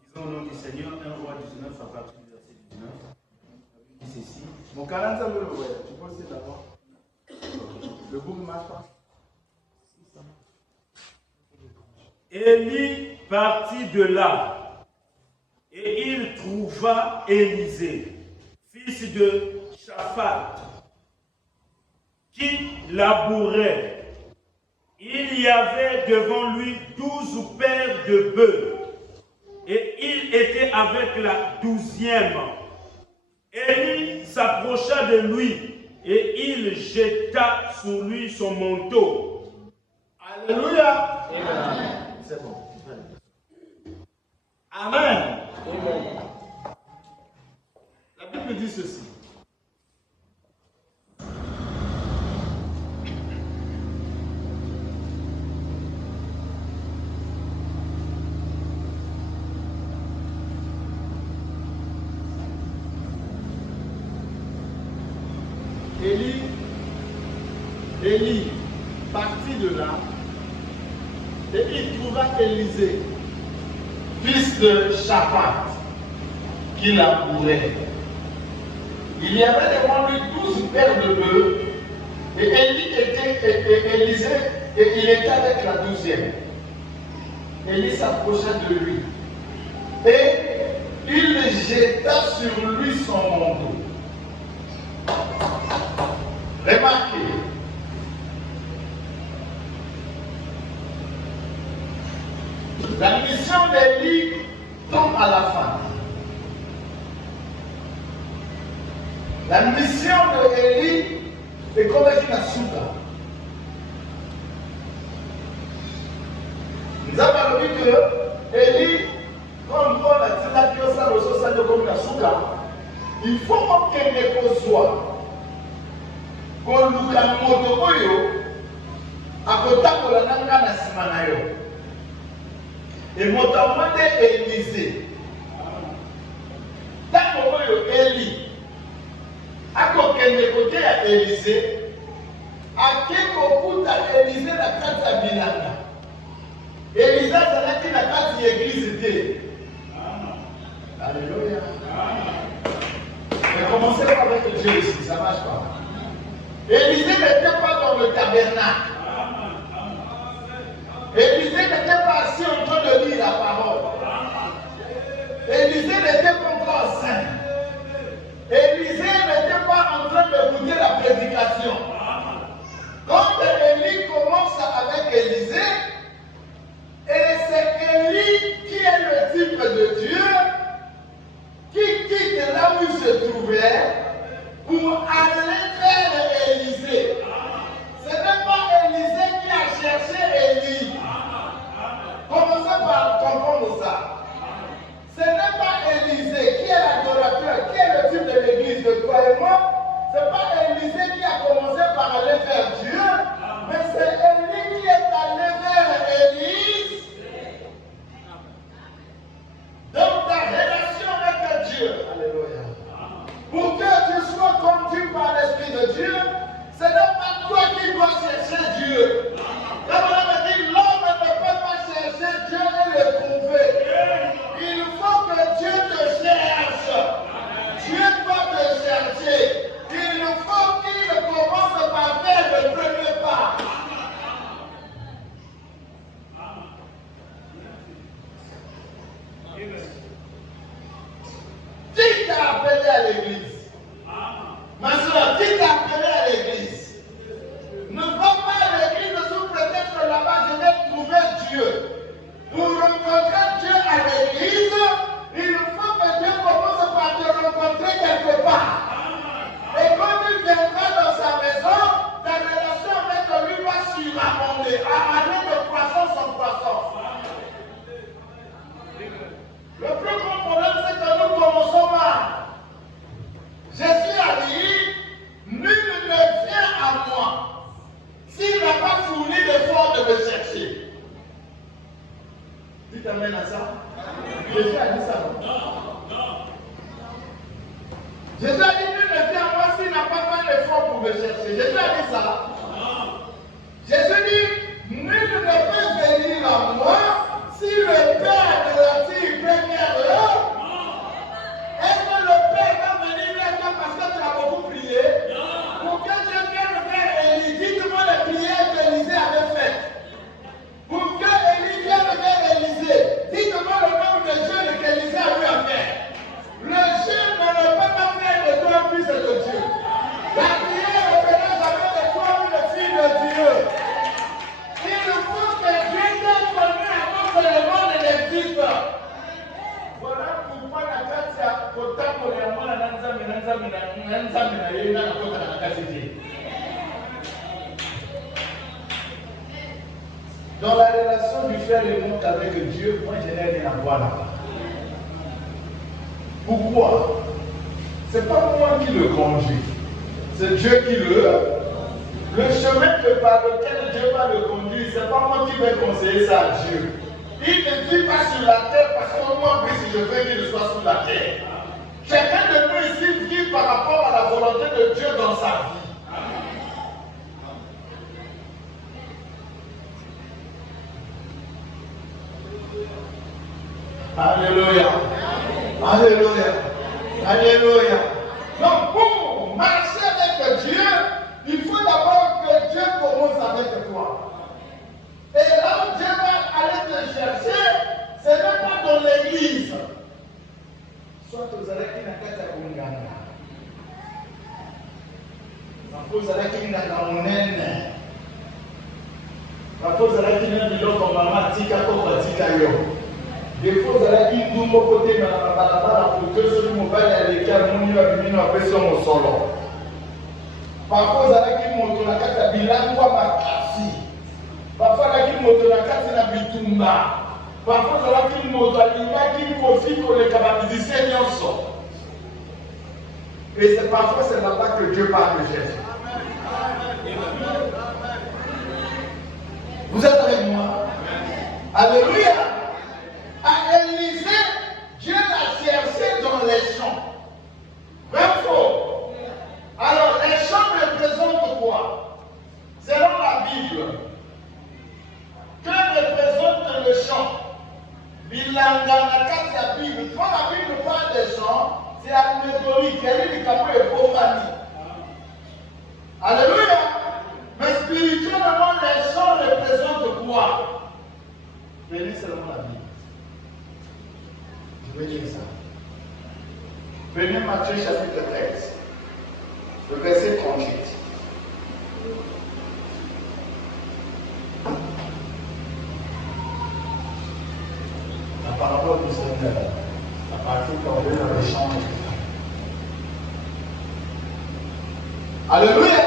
Disons au nom du Seigneur, 1 Roi 19 à partir du verset 19. Ceci. Mon calendrier me le voit. Tu peux essayer d'abord. Le bout ne marche pas. Élie partit de là et il trouva Élisée, fils de Shaphat, qui labourait. Il y avait devant lui 12 paires de bœufs et il était avec la 12e. Élie s'approcha de lui et il jeta sur lui son manteau. Alléluia. Amen. C'est bon. Amen. Amen. La Bible dit ceci. Élie partit de là et il trouva Élisée, fils de Shaphat, qui labourait. Il y avait devant lui 12 paires de bœufs et Élisée, et il était avec la 12e. Élie s'approcha de lui et il jeta sur lui son manteau. Remarquez, la mission d'Élie tombe à la fin. La mission d'Élie est comme une souka. Nous avons vu que Élie, comme on a dit comme la souka, il faut aucun déposoir. Qu'on loue la moto à côté de la nanga na simanayo. Et notamment Élisée. Tant que Élie a coqué ya Élysée, akikokuta Élysée na kati ya bilanga. Élysée azalaki na kati ya église te. Alléluia. Mais commencez pas avec Dieu ici, ça ne marche pas. Élysée n'était pas dans le tabernacle. Élysée n'était pas assis en train de lire la parole. Élysée n'était pas encore enceinte. Élisée n'était pas en train d'écouter la prédication. Quand Élie commence avec Élisée, et c'est Élie qui est le type de Dieu, qui quitte là où il se trouvait pour aller vers Élisée. Ce n'est pas Élisée qui a cherché Élie. Commencez par comprendre ça. Ce n'est pas Élisée qui est l'adorateur, qui est le type de l'église de toi et moi. Ce n'est pas Élisée qui a commencé par aller vers Dieu, mais c'est Élie qui est allé vers Élise. Dans ta relation avec Dieu, alléluia. Pour que tu sois conduit par l'Esprit de Dieu, ce n'est pas toi qui dois chercher Dieu. Comme on a dit, l'homme ne peut pas chercher Dieu et le trouver. Il faut que Dieu te cherche. Dieu doit te chercher. Il faut qu'il commence par faire le premier pas. Qui t'a appelé à l'église? Ma soeur, qui t'a appelé à l'église? Ne va pas à l'église sous prétexte que là-bas je vais trouver Dieu. Pour rencontrer Dieu à l'église, il faut que Dieu commence par te rencontrer quelque part. Et quand il viendra dans sa maison, ta relation avec lui va surabonder, aller de croissance en croissance. Le plus grand problème, c'est que nous commençons mal. Jésus a dit, nul ne vient à moi s'il n'a pas fourni l'effort de me chercher. Tu t'amènes à ça? Jésus a dit ça, non? Jésus a dit, nul ne vient à moi s'il n'a pas fait l'effort pour me chercher. Jésus a dit ça. Jésus dit, nul ne peut venir à moi si le Père ne l'attire premièrement. Est-ce que le Père va venir vers toi parce que tu as beaucoup prié? Pour que Dieu vienne vers Élie, dites-moi les prières qu'Élisée avait faites. Pour que Élie vienne vers Élisée, dites-moi le nombre de jeûnes qu'Élisée a eu à faire. Le jeûne ne peut pas faire de toi un fils de Dieu. La prière ne fera jamais de toi une fille de Dieu. Il faut que Dieu t'ait connu avant que le monde n'existe. Voilà pourquoi la carte est potable et à moi la dans la relation du frère et monte avec Dieu, moi je n'ai rien à voir là-bas. Pourquoi? C'est pas moi qui le conduis, c'est Dieu qui le chemin par lequel Dieu va le conduire, c'est pas moi qui vais conseiller ça à Dieu. Il ne vit pas sur la terre parce que moi, si je veux qu'il soit sur la terre. Chacun de nous ici vit par rapport à la volonté de Dieu dans sa vie. Alléluia. Alléluia. Alléluia. Donc pour marcher avec Dieu, il faut d'abord que Dieu commence avec toi. Et là où Dieu va aller te chercher, ce n'est pas dans l'église. Soit vous allez qui n'a qu'à t'accompagner. Parfois vous allez qui n'a qu'à monnaie. Parfois vous allez qui n'a qu'à comme maman tika comme tika yo. Des fois vous allez qui nous mon côté dans la balabala pour que ceux qui m'ont pas les cas mon niveau à venir après sur mon solo. Parfois vous allez qui montent la carte à bilan quoi ma kasi. Parfois la qui monte la carte na bitumba. Parfois la qui monte la qui confie pour les capacités nyonso. Et c'est parfois c'est là-bas que Dieu parle de Jésus. Vous êtes avec moi? Alléluia. À Élysée, Dieu l'a cherché dans les champs. Vrai faux? Alors les champs ne allégorique, il y a une capable de compagnie. Alléluia. Mais spirituellement, les gens représentent quoi? Prenez seulement la Bible. Je vais dire ça. Prenez Matthieu chapitre 13, le verset 38. La parabole du Seigneur, la partie qu'on veut dans les champs. Alléluia.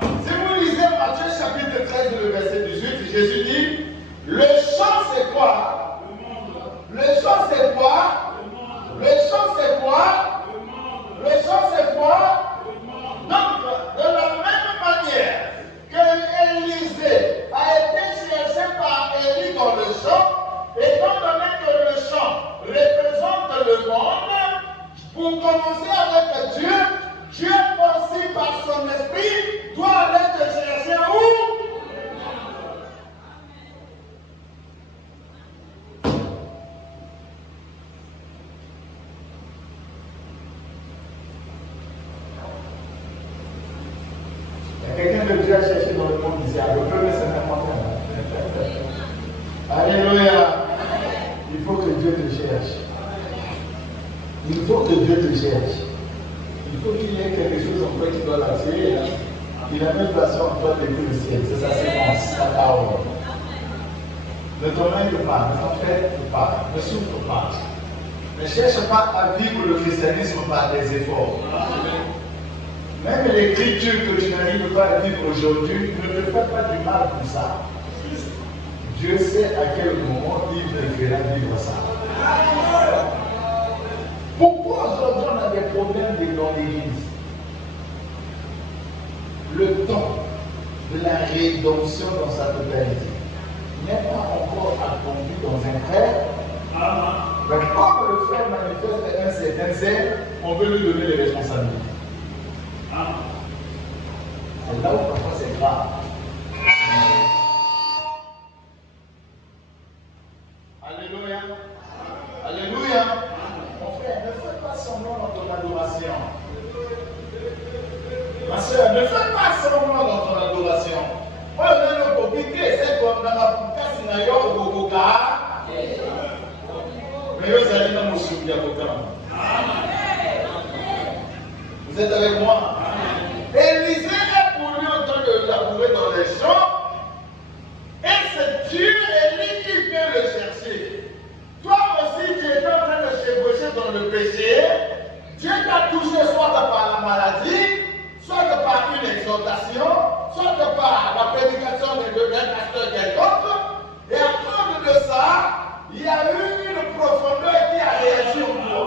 Si vous lisez Matthieu chapitre 13, le verset 18, Jésus dit, le champ c'est quoi? Le champ c'est quoi? Le champ c'est quoi? Le champ c'est quoi? Donc, de la même manière que Élisée a été cherché par Élie dans le champ, étant donné que le champ représente le monde, pour commencer avec Dieu, Dieu aussi par son esprit doit aller te chercher où? Quelqu'un de Dieu a cherché dans le monde ici, à peu près 50 ans. Alléluia. Il faut que Dieu te cherche. Il faut que Dieu te cherche. Il faut qu'il y ait quelque chose en toi qui doit l'attirer. Il a même placé en toi depuis le ciel. C'est sa séquence, sa parole. Ne t'emmène pas, ne t'en fais pas, ne souffre pas. Ne cherche pas à vivre le christianisme par des efforts. Même l'écriture que tu n'arrives pas à vivre aujourd'hui, ne te fais pas du mal pour ça. Dieu sait à quel moment il te fera vivre ça. Pourquoi aujourd'hui on a des problèmes dans l'église? Le temps de la rédemption dans sa totalité n'est pas encore accompli dans un frère. Mais comme le frère manifeste un certain zèle, on veut lui donner les responsabilités. C'est là où parfois c'est grave. Alléluia. Alléluia. Mon frère, ne fais pas semblant dans ton adoration. Ma soeur, ne fais pas semblant dans ton adoration. Moi, je vais le copier, c'est comme dans ma podcast, il y a eu au Goka. Mais vous allez dans mon souvenir autant. Vous êtes avec moi? Élisée est pour lui en train de labourer dans les champs. Et c'est Dieu, Élie, qui vient le chercher. Toi aussi, tu es en train de chevaucher dans le péché. Dieu t'a touché soit par la maladie, soit par une exhortation, soit par la prédication d'un pasteur quelconque. Et à cause de ça, il y a eu une profondeur qui a réagi en toi.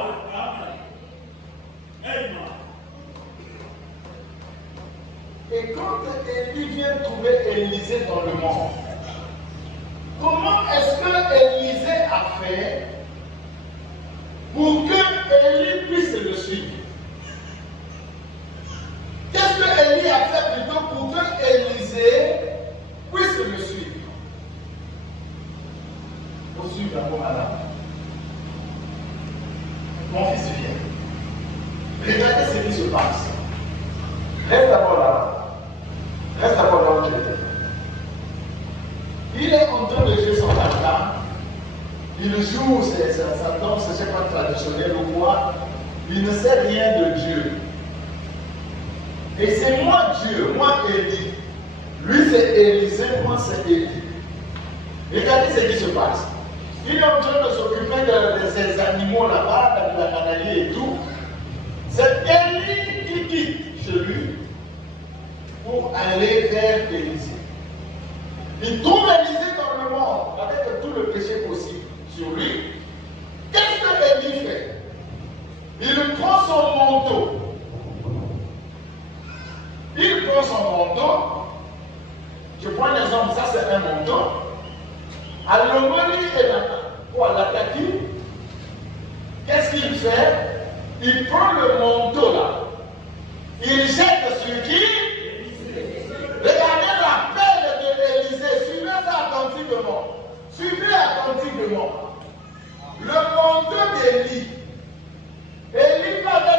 Et quand Élie vient trouver Élisée dans le monde, comment est-ce que Élisée a fait pour que Élie puisse le suivre? Qu'est-ce que Élie a fait plutôt pour que Élisée puisse le suivre? Il faut suivre d'abord madame. Mon fils vient. Regardez ce qui se passe. Reste d'abord là. Reste d'abord là où tu étais. Il est en train de jouer son tartan. Il joue sa danse, je ne sais pas traditionnelle ou quoi. Il ne sait rien de Dieu. Et c'est moi Dieu, moi Élie. Lui c'est Élisée, moi c'est Élie. Regardez ce qui se passe. Il est en train de s'occuper de ces animaux là-bas, de la canalier et tout. C'est Élie qui quitte chez lui pour aller vers Élisée. Il trouve Élisée dans le monde avec tout le péché possible sur lui. Qu'est-ce que Élie fait? Il prend son manteau. Il prend son manteau. Je prends l'exemple, ça c'est un manteau. À l'Omani et l'attaquer. Qu'est-ce qu'il fait? Il prend le manteau là. Il jette sur qui? Regardez la pelle de Élisée. Suivez ça attentivement. Suivez attentivement. Le manteau d'Élie. Élie avait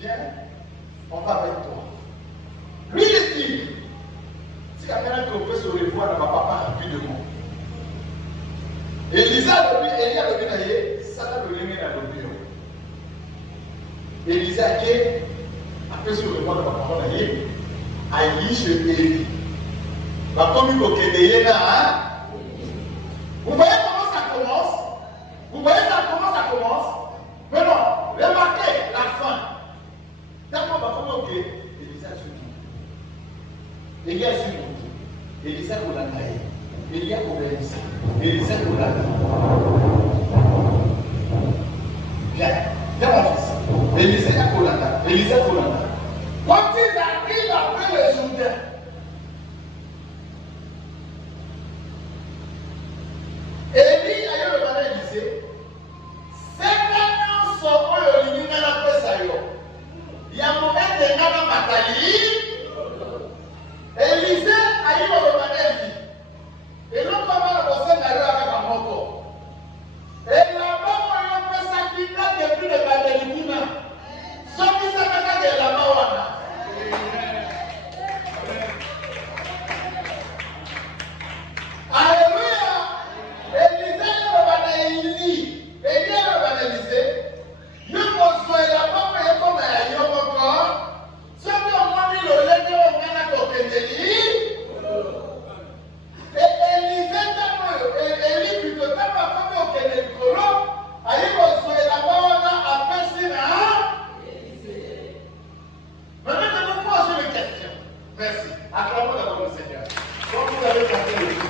viens, on va avec toi. Lui, il dit, si quelqu'un qu'on peut se revoir, ne va pas rapidement. Elisa, Elia, le Benaye, Sarah, le Lémé, la Lobio. Elisa, qui après se revoir, ne va pas aller, aïe, chez Élie. Va comme il y a vous voyez comment ça commence? Vous voyez comment ça commence? Mais non, remarquez la fin. D'accord, va comment ok? Elisa sur tout. Elia sur tout. Elisa pour la taille. Elia pour Elisa. Elisa pour la taille. Viens, viens mon fils. Elisa pour la taille. Elisa pour la taille. Quand ils arrivent après le Jourdain, Élie a eu le malin Élysée. C'est maintenant son oeil au limite dans la paix ça y est. Il y a un moment de Nana Matali. Élysée a eu le malin Élysée. Et l'autre moment, on s'est allé avec un moto. Et là-bas, on a fait ça qui n'a depuis le Badelikuna. Ce qui s'est fait de là-bas, alléluia. Élysée le Élie, Élie le Élysée, nous construisons la porte et comme elle a encore, ceux qui ont mangé le lait de l'Omana Kokendeli, et Élysée, Élie plutôt tellement comme au Kendeli Kolo, a eu construit la porte à Persina. Maintenant, je vous pose une question. Merci. Acclamons d'abord le Seigneur. Donc, vous avez compris le film.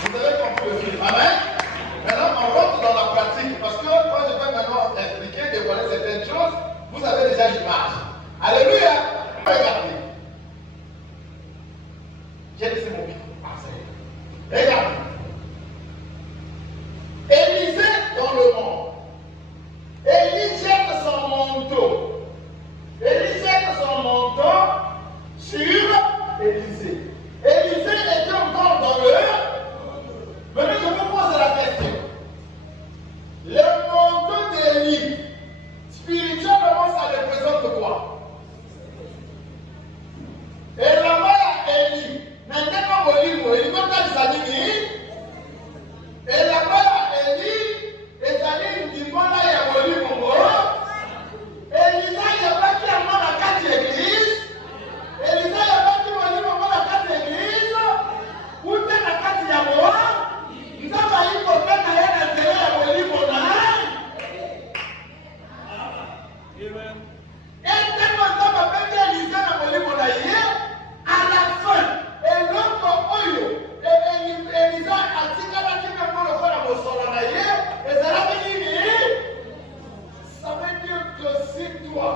Vous avez compris le film. Amen. Maintenant, on rentre dans la pratique. Parce que quand je vais maintenant expliquer, dévoiler certaines choses, vous avez déjà l'image. Alléluia. Regardez. J'ai laissé mon micro. Regardez. Élysée dans le monde. Élie jette son manteau. Élie jette son manteau sur Élysée. Élysée était encore dans le. Maintenant, je vous pose la question. Le manteau d'Élie, spirituellement, ça représente quoi? Et là-bas, Élie, n'était pas Molimo, il n'a pas Zanini. Et là-bas, Élie, et Zanini, il n'a pas Molimo. Elisa, il n'y a pas qui a moins la carte d'église. Elisa, il n'y a pas qui a moins la carte d'église. Où est la carte d'Yamo? Nous avons failli qu'on mette à l'intérieur à Molimo. Et tellement ça va faire Elisa à Molimo à la fin. Et l'autre oyo, Elisa a dit qu'elle a dit que nous le faire à Mossola. Et ça l'a fini. Ça veut dire que si toi,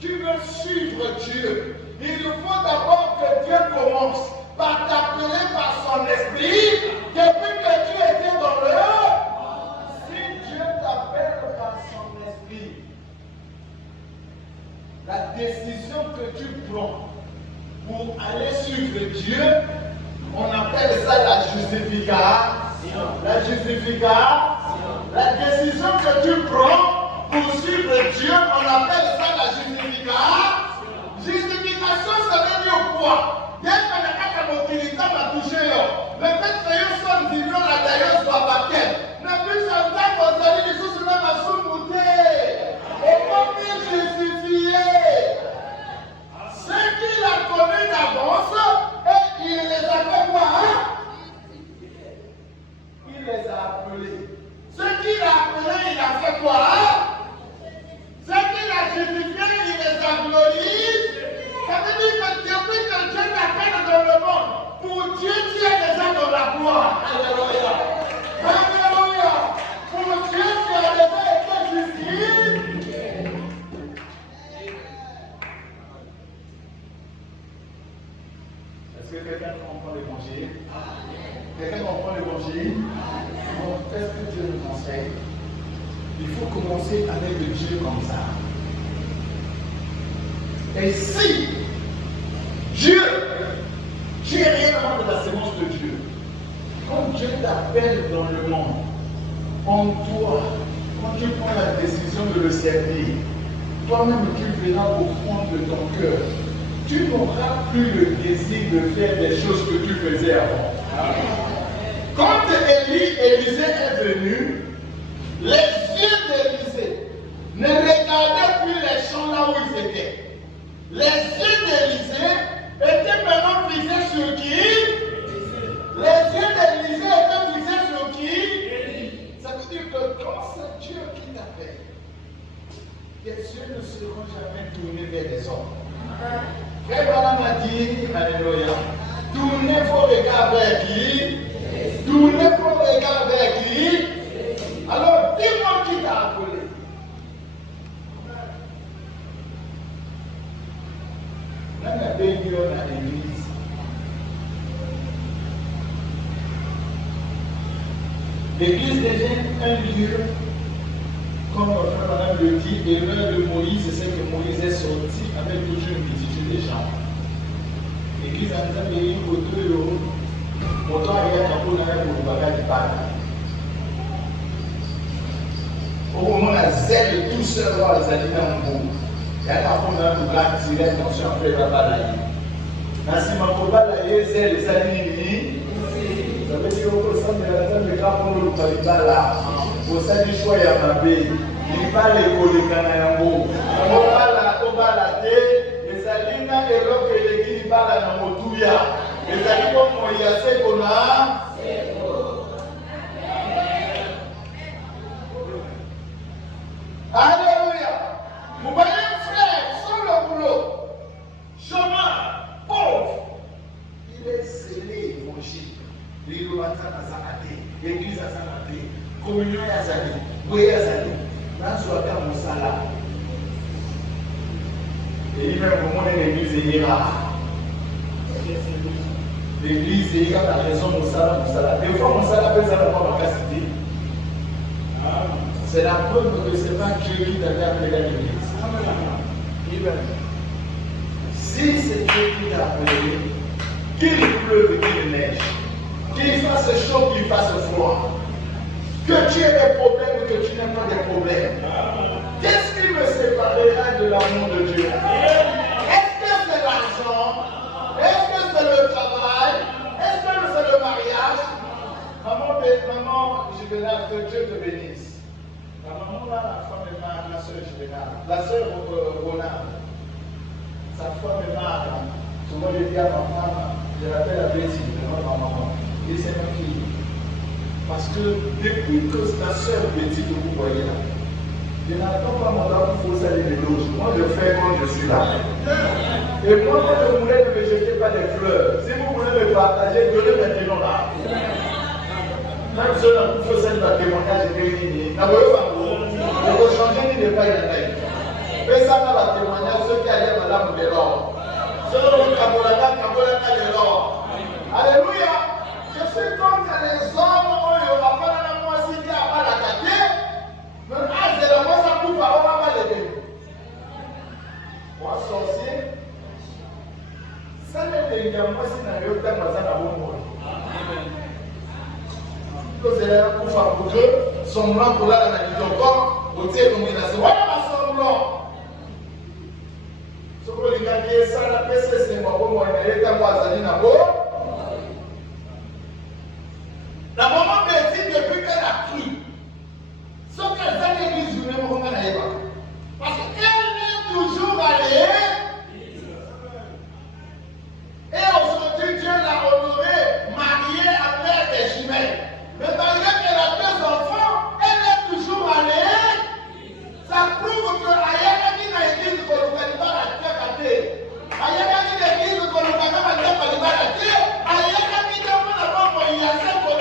tu veux suivre Dieu, il faut d'abord que Dieu commence par t'appeler par son esprit, depuis que tu étais dans le. Si Dieu t'appelle par son esprit, la décision que tu prends pour aller suivre Dieu, on appelle ça la justification. La justification, la décision que tu prends pour suivre Dieu, on appelle ça la justification. Justification, ça veut dire quoi? Dès que la carte à l'autorité m'a touché, le fait que je sois vivant à d'ailleurs soit baptême, ne plus chanter qu'on s'allie les choses même à sous-monter. Et comment justifier? Ceux qui la connaissent d'avance, et il les a fait quoi? Il les a appelés. Ceux qui l'a appelé, il a fait quoi? Ceux qui l'a justifié, il les a glorifiés. Ça veut dire que depuis que Dieu t'appelle dans le monde, pour Dieu, tu es déjà dans la gloire. Alléluia. Alléluia. Pour Dieu, tu as déjà été justifié. Est-ce que quelqu'un comprend l'évangile? Quelqu'un comprend l'évangile? Qu'est-ce que Dieu nous enseigne? Il faut commencer avec le Dieu comme ça. Et si Dieu, tu es réellement de la sémence de Dieu, quand Dieu t'appelle dans le monde, en toi, quand tu prends la décision de le servir, toi-même tu verras au fond de ton cœur. Tu n'auras plus le désir de faire des choses que tu faisais avant. Quand Élisée est venu, les yeux d'Élisée ne regardaient plus les champs là où ils étaient. Les yeux d'Élisée étaient maintenant fixés sur qui? Les yeux d'Élisée étaient fixés sur qui? Ça veut dire que quand c'est Dieu qui t'a fait, tes yeux ne seront jamais tournés vers les hommes. Frère Branham a dit, alléluia, tournez vos regards vers qui? Tournez vos regards vers qui? Alors dis-moi qui t'a appelé. Même la béni à l'église. L'église devient un lieu, comme notre frère Branham le dit, l'erreur de Moïse, c'est que Moïse est sorti avec toute une multitude de gens. L'église a dit que le moto a été pour le bagage du bagage. Au moment où la zèle tout seul, les alliés dans le bout. Il y a un peu de blague qui tirait attention après la balaye. Nasi Makobalaye, zèle les alliés. Ça veut dire que ça me l'a dit, le Palibala. Pour ça, du choix, il y a ma belle. Il parle de Canayambo. On parle la tête. Les alliés, et l'autre, l'église parle à Namotouya. Les alliés, comme il y a ce qu'on a. Alléluia. Vous voyez un frère sur le boulot, chômeur, pauvre. Il est zélé, évangile. L'église a zanaté, communion a zané, boué a zané. Nansouaka Moussala. Et il même au moment où l'église ira. L'église ira la raison Moussala. Des fois, Moussala peut s'en avoir en capacité. C'est la preuve que ce n'est pas Dieu qui t'a appelé à l'église. Si c'est Dieu qui t'a appelé, qu'il pleuve, qu'il neige, qu'il fasse chaud, qu'il fasse froid, que tu aies des problèmes ou que tu n'aies pas des problèmes, qu'est-ce qui me séparera de l'amour de Dieu? Est-ce que c'est l'argent? Est-ce que c'est le travail? Est-ce que c'est le mariage? Maman, je vais là, que Dieu te bénisse. La maman là, la femme est malade, la soeur Juvenal, la soeur Ronald, sa femme est malade. Souvent je dis à ma femme, je l'appelle la Bétine, ma maman, et c'est ma fille. Parce que depuis que la soeur Bétine que vous voyez là, je n'attends pas mon temps qu'il faut salir les loges. Moi je fais quand je suis là. Et moi quand je voulais ne me jetez pas des fleurs. Si vous voulez me partager, donnez maintenant là. Même si on faut faire un témoignage réuni, il faut changer de pas y aller. Mais ça dans la témoignage, ceux qui allaient madame de l'or. Ceux qui ont Kabolaka de l'or. Alléluia. Je suis contre les hommes où il n'y aura pas la moi si qui a pas la carte. Mais à zéro, moi ça coupe à on va pas l'aider. Moi sorcier, ça n'est pas une moi si n'a eu aucun mazan à bon monde. Que c'est là pour faire pour que son blanc pour là dans la vie encore, au tiers nomination. Voilà ma son blanc. Ce que les gars qui est ça, la PC, c'est moi, bon, elle est à moi, ça dit d'abord. La maman me dit depuis qu'elle a pris, ce qu'elle fait l'église, je ne me remets pas. Parce qu'elle est toujours allée. Et aujourd'hui, Dieu l'a honorée, mariée avec des jumelles. Mais malgré qu'elle a deux enfants, elle est toujours allée. Ça prouve que Ayana qui n'a église qu'on ne peut pas la terre. Ayana qui n'a église qu'on ne peut pas la terre. Ayana qui demande à voir il y a 5 ans.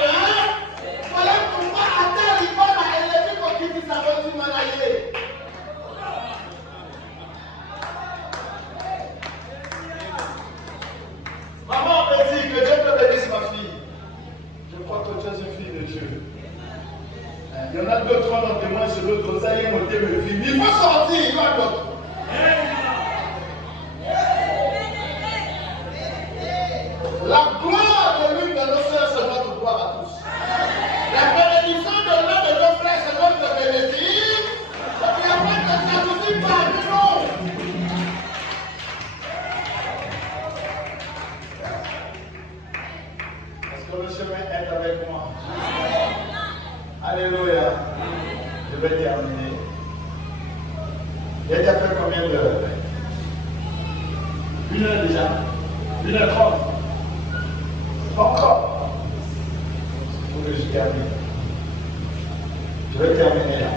Voilà pourquoi à terre, il va la élever pour qu'il puisse avoir du malayer. Maman me dit que Dieu te bénisse ma fille. Je crois que tu es une fille de Dieu. Il y en a d'autres qui ont témoin sur l'autre, ça y est, mon Dieu me dit, il faut sortir, il va d'autres. La gloire de l'une de nos soeurs, c'est notre gloire à tous. La bénédiction de l'un de nos frères, c'est notre bénédiction. Il a déjà fait combien d'heures? 1 heure déjà. 1h30. Pas encore. Il faut que je termine. Je vais terminer là.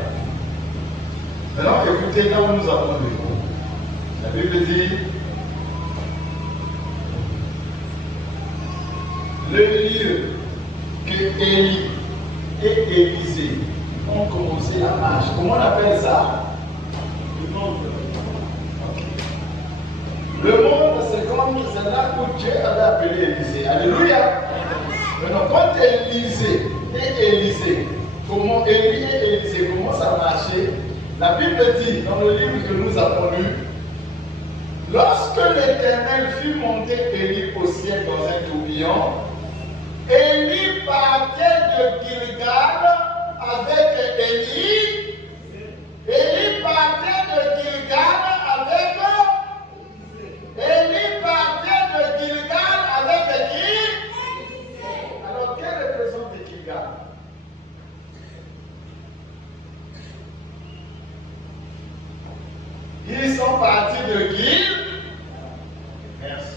Maintenant, écoutez là où nous avons lu. La Bible dit le lieu que Élie et Élisée ont commencé la marche. Comment on appelle ça? Le monde. Okay. Le monde, c'est là où Dieu avait appelé Élisée. Alléluia. Maintenant, quand Élisée et Élisée, comment Élie et Élisée, comment ça marchait? La Bible dit dans le livre que nous avons lu, lorsque l'Éternel fit monter Élie au ciel dans un tourbillon, Élie partait de Gilgal avec Élie. Élie partait de Gilgal avec Élie partait de Gilgal avec qui? Alors, quel représente Gilgal? Ils sont partis de Gil. Merci.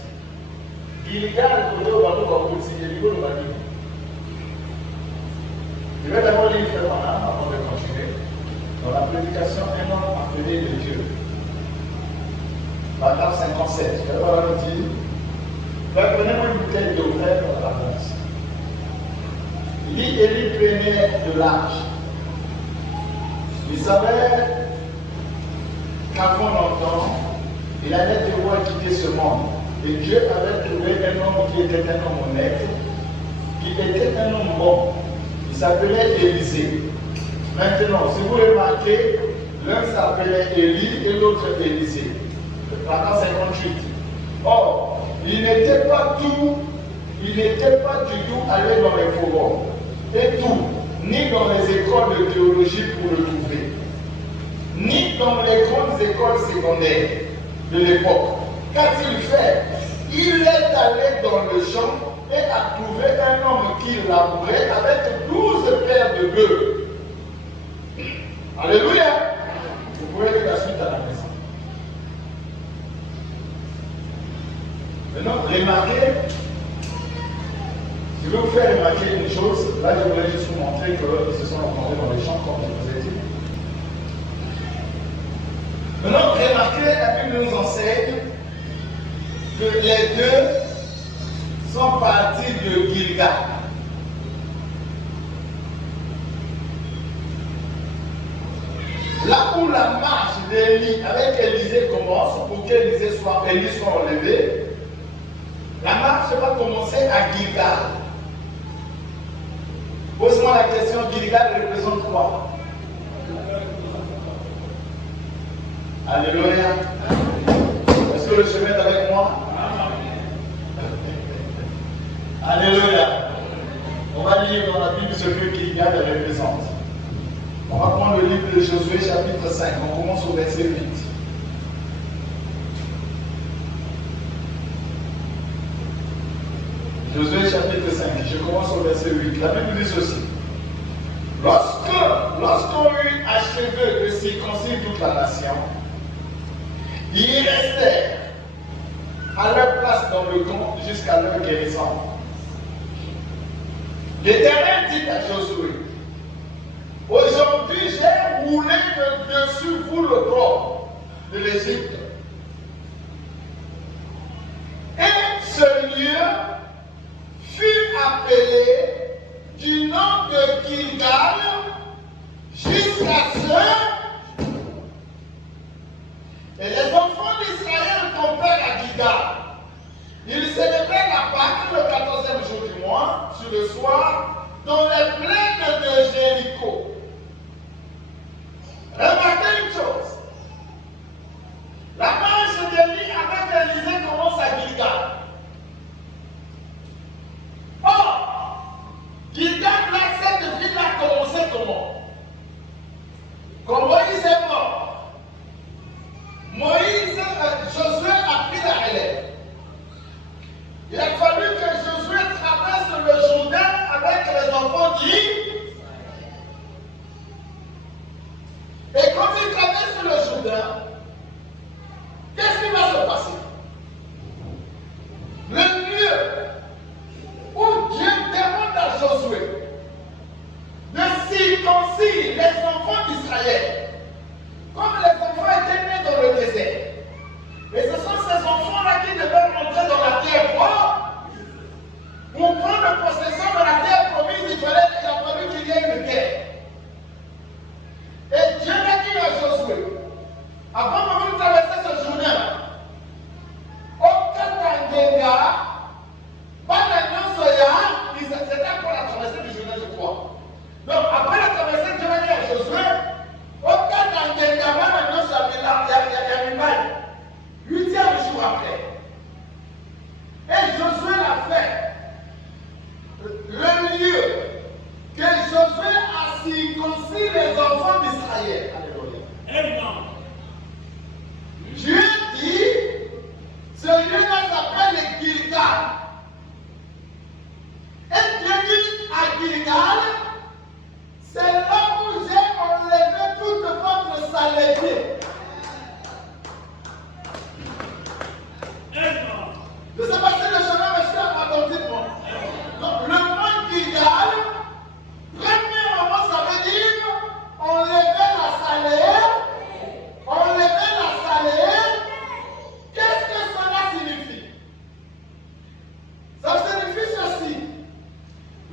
Gilgal, je vais d'abord lire avant de continuer. Dans la prédication, un homme appelé de Dieu. Paragraphe 57. Je vais d'abord le dire. Prenez-moi une bouteille d'eau verte dans la réponse. Il dit Élie prenait de l'âge. Il savait qu'avant longtemps, il allait devoir quitter ce monde. Et Dieu avait trouvé un homme qui était un homme honnête, qui était un homme bon. Il s'appelait Élisée. Maintenant, si vous remarquez, l'un s'appelait Élie et l'autre Élisée. Paragraphe 58. Or, il n'était pas du tout allé dans les forums, et tout, ni dans les écoles de théologie pour le trouver, ni dans les grandes écoles secondaires de l'époque. Qu'a-t-il fait? Il est allé dans le champ et a trouvé un homme qui labourait avec 12 paires de bœufs. Alléluia! Vous pouvez lire la suite à la maison. Maintenant, remarquez, je vais vous faire remarquer une chose. Là, je voulais juste vous montrer qu'ils se sont rencontrés dans les champs, comme je vous ai dit. Maintenant, remarquez, la Bible nous enseigne que les deux sont partis de Gilgal. Là où la marche d'Élie avec Élisée commence, pour qu'Élie soit enlevé, la marche va commencer à Gilgal. Pose-moi la question, Gilgal représente quoi? Alléluia. Est-ce que le chemin est avec moi? Alléluia. On va lire dans la Bible ce que Gilgal représente. On va prendre le livre de Josué chapitre 5. On commence au verset 8. Josué chapitre 5. Je commence au verset 8. La Bible dit ceci. Lorsqu'on eut achevé de circoncire toute la nation, ils restèrent à leur place dans le camp jusqu'à leur guérison. L'Éternel dit à Josué, aujourd'hui j'ai roulé de dessus vous le bord de l'Égypte. Et ce lieu fut appelé du nom de Gilgal jusqu'à ce. Et les enfants d'Israël campèrent à Gilgal. Ils célébraient la Pâque le 14e jour du mois, sur le soir, dans les plaines de Jéricho. Remarquez une chose. comme les enfants étaient nés dans le désert, et ce sont ces enfants-là qui devaient rentrer dans la terre propre, pour prendre possession de la terre promise, il a fallu qu'il y ait une guerre. Et Dieu l'a dit à Josué, avant que vous traversez ce journée-là, aucun Tangenga, c'était pour la traversée du journée, je crois. Donc, après la traversée, Dieu l'a dit à Josué, aucun Tangenga, maintenant, il y a une balle. 8e jour après. Et Josué l'a fait. Le lieu que Josué a circoncis les enfants d'Israël. Alléluia. Dieu dit, ce lieu-là s'appelle Gilgal. Et Dieu dit à Gilgal, c'est là où j'ai enlevé toute votre saleté. Je ne sais pas si le chemin me suit attentivement. Donc, le mot Gilgal, premièrement, ça veut dire enlever la salaire. Enlever la salaire. Qu'est-ce que cela signifie? Ça signifie ceci.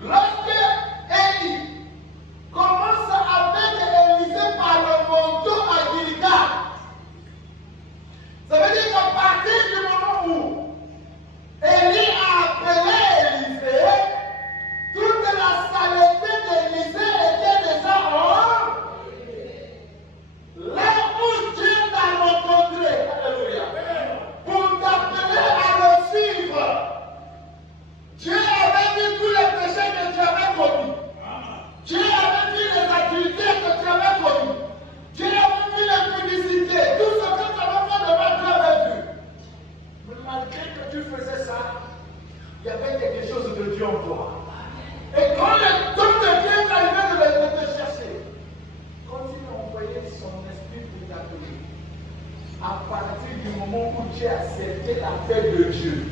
Lorsque Élie commence avec Élisée par le manteau à Gilgal, ça veut dire qu'à partir du moment où Élie a appelé Élisée, toute la saleté d'Élisée était déjà hors. Là où Dieu t'a rencontré, alléluia, pour t'appeler à le suivre, Dieu avait vu tous les péchés que tu avais commis. Dieu avait vu les activités que tu avais commis. Dieu avait vu les publicités, tout ce que tu avais fait devant Dieu avait vu. Mais malgré que tu faisais ça, il y avait quelque chose de Dieu en toi. Et quand le temps de Dieu est arrivé de te chercher, quand il a envoyé son esprit pour t'appeler, à partir du moment où tu as accepté l'appel de Dieu,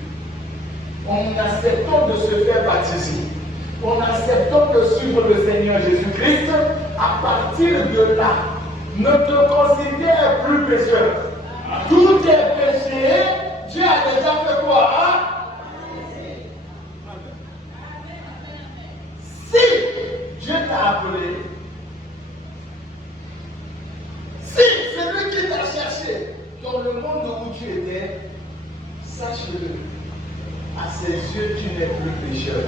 en acceptant de se faire baptiser, en acceptant de suivre le Seigneur Jésus-Christ, à partir de là, ne te considère plus pécheur. Tous tes péchés, Dieu a déjà fait quoi? Hein? Si Dieu t'a appelé, si c'est lui qui t'a cherché dans le monde où tu étais, sache-le, à ses yeux tu n'es plus pécheur.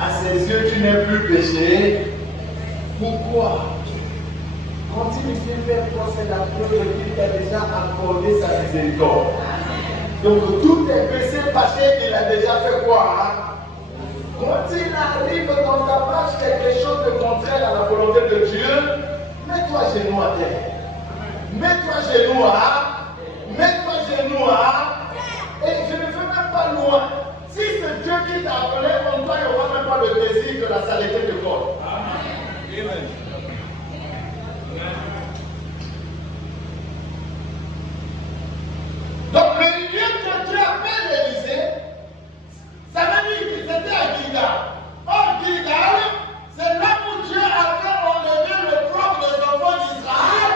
À ses yeux tu n'es plus péché. Pourquoi? Quand il vient vers toi, c'est la preuve qu'il t'a déjà accordé sa miséricorde. Donc tous tes péchés passés, il a déjà fait quoi? Hein? Quand il arrive dans ta marche quelque chose de contraire à la volonté de Dieu, mets-toi genou à terre. Mets-toi genou à. Mets-toi genou à. Et je ne veux même pas loin. Si c'est Dieu qui t'a appelé, en toi, il n'y aura même pas le désir de la saleté de corps. Amen. Donc le lieu que Dieu appelle Élisée, ça veut dire qu'il était à Gilgal. Or Gilgal, c'est là où Dieu avait enlevé le propre des enfants d'Israël.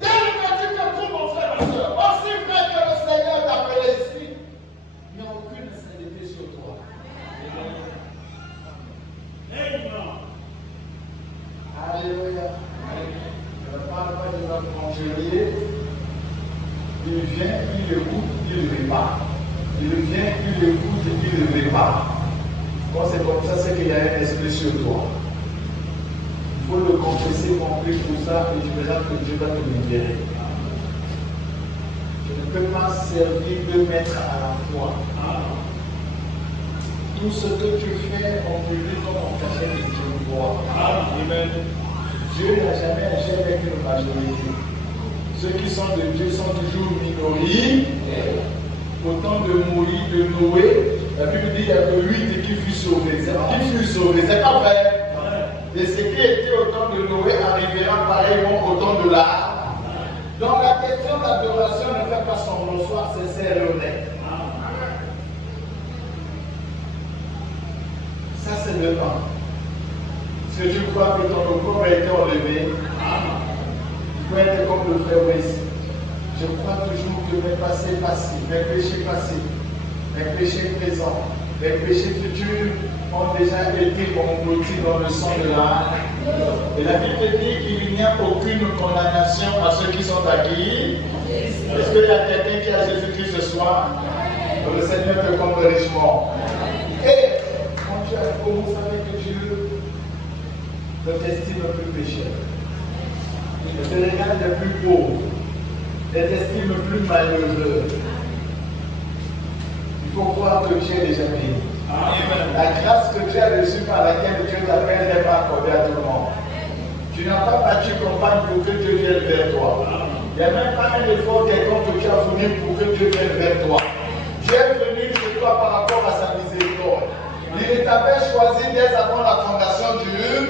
Dès que tu te trouves, mon frère, ma soeur, aussi vrai que le Seigneur t'a appelé ici, il n'y a aucune saleté sur toi. Alléluia. Je ne parle pas des aventuriers. Il vient, il écoute, il répare. Il vient, il écoute, il répare. Quand c'est comme ça, c'est qu'il y a un esprit sur toi. Il faut le confesser, compris pour ça, et je verrai que Dieu va te libérer. Je ne peux pas servir deux maîtres à la fois. Tout ce que tu fais en public comme en cachette, Dieu voit. Amen. Dieu n'a jamais agi avec une majorité. Ceux qui sont de Dieu sont toujours minoritaires. Au temps de Moïse, de Noé, la Bible dit qu'il n'y a que 8 qui furent sauvés. Qui furent sauvés, c'est pas vrai. Et ce qui était au temps de Noé arrivera pareillement au temps de l'arche. Donc la question d'adoration ne fait pas son bonsoir, c'est honnête. Ça c'est le temps. Si tu crois que ton corps a été enlevé, il veux être comme le frère Wes. Je crois toujours que mes péchés passés, mes péchés présents, mes péchés futurs ont déjà été engloutis dans le sang de l'âme. Et la Bible dit qu'il n'y a aucune condamnation à ceux qui sont acquis. Est-ce qu'il y a quelqu'un qui a Jésus-Christ ce soir? Le Seigneur te comble richement. Et quand tu as commencé avec Dieu, ne t'estime plus pécheur. Ne te regarde plus pauvre. Ne t'estime plus malheureux. Il faut croire que Dieu est déjà béni. La grâce que tu as reçue par laquelle Dieu t'appelle n'est pas accordée à tout le monde. Tu n'as pas battu campagne pour que Dieu vienne vers toi. Il n'y a même pas un effort quelconque que tu as fourni pour que Dieu vienne vers toi. Dieu est venu chez toi par rapport à sa miséricorde. Il t'avait choisi dès avant la fondation du monde.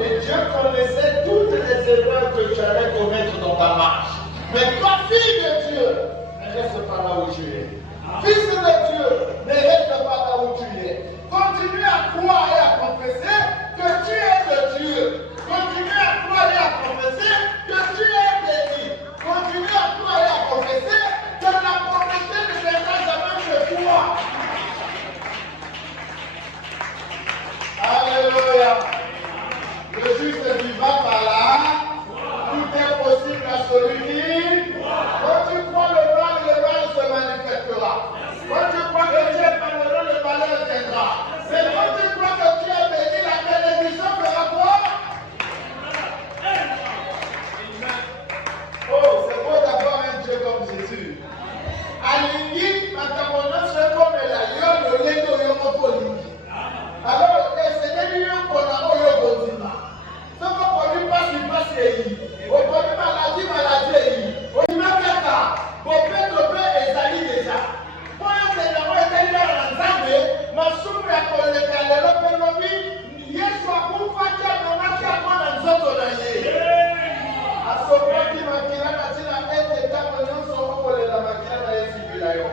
Et Dieu connaissait toutes les erreurs que tu allais commettre dans ta marche. Mais toi, fille de Dieu, ne reste pas là où tu es. Fils de Dieu, ne reste pas là où tu es. Continue à croire et à confesser que tu es de Dieu. Continue à croire et à confesser que tu es béni. Continue à croire et à confesser que la prophétie ne viendra jamais de toi. Alléluia. Le juste vivra par là. Tout est possible à celui qui. Quand tu crois le mal se manifestera. Quand tu crois que Dieu est malheureux, le malheur viendra. Mais quand tu crois que tu es béni, la bénédiction fera quoi? Oh, c'est beau d'avoir un Dieu comme Jésus. Alingi, matamono, c'est comme la lion, le lait de Yomopolingi. Alors, c'est des lions qu'on a au Yogodima. Ce qu'on peut pas s'y passer. On peut maladie. On y va mettre. On peut tomber et salir déjà. Pour un Seigneur, il y a un Zambé, ma soupe à collecter le lobby. Yesu akufatia na machi akona nzoto na ye. Asopati makila na tina ete tango nyonso okolela makila na Yesu bila yo.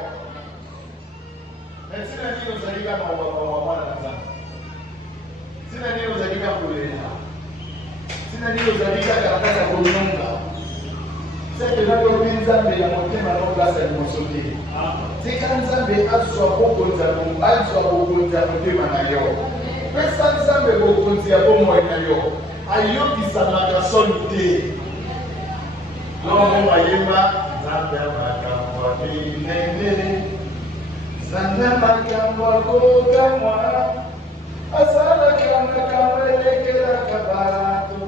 Mais tina nini ozalika mwana na Nzambe? Tina nini ozalika kolela? Tina nini ozalika karakata konyonga? C'est que là, le Nzambe ya motema na place ya mosote. Tika Nzambe azwa bokonza mu azwa bokonza motema na yo. Pesa Nzambe bokonzi ya bomoi na yo. Ayokisamaka soni te. Lomo mayemba Nzambe amakambo minene. Nzambe amakambo akokamwa. Asala kama elekela kabato.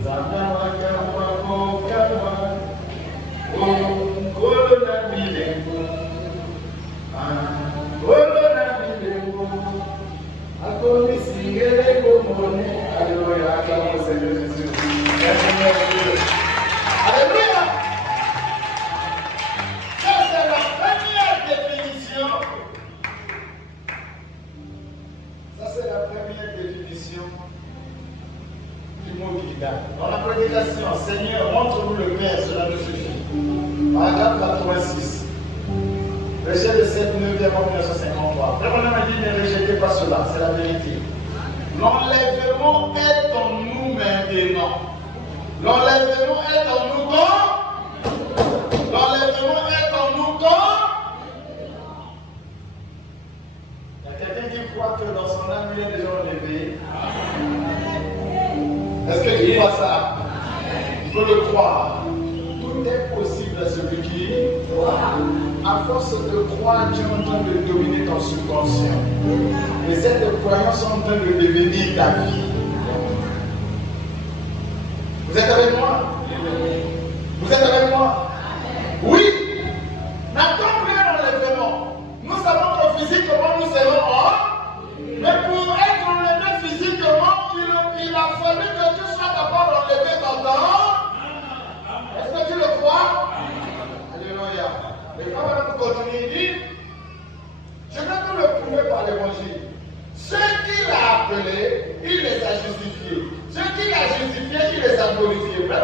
Nzambe amakambo akokamwa. Ngolo na milengo. Ngolo na milengo. Akoni singele komone. Alléluia, acclamons Seigneur Jésus. Alléluia. Ça c'est la première définition. Ça c'est la première définition du mot guidage. Dans la prédication, Seigneur, montre-nous le Père, cela nous suffit. Paragraphe 86. Verset de 7, 9, 1953. Vraiment, on m'a dit ne rejetez pas cela, c'est la vérité. L'enlèvement est en nous maintenant. L'enlèvement est en nous quand? L'enlèvement est en nous quand? Il y a quelqu'un qui croit que dans son âme, il est déjà enlevé. Est-ce que tu crois ça? Il faut le croire. Tout est possible à celui qui croit. À force de croire, Dieu est en train de dominer ton subconscient. Et cette croyance est en train de devenir ta vie. Vous êtes avec moi? Vous êtes avec moi? Oui! N'attends rien l'enlèvement. Nous savons que physiquement nous serons hors. Mais pour être enlevé physiquement, il a fallu que tu sois capable d'enlever ton temps. Est-ce que tu le crois? Alléluia. Mais quand même continuer, il dit, je vais vous le prouver par l'évangile. Ceux qu'il a appelés, il les a justifiés. Ceux qu'il a justifiés, il les a glorifiés. Mais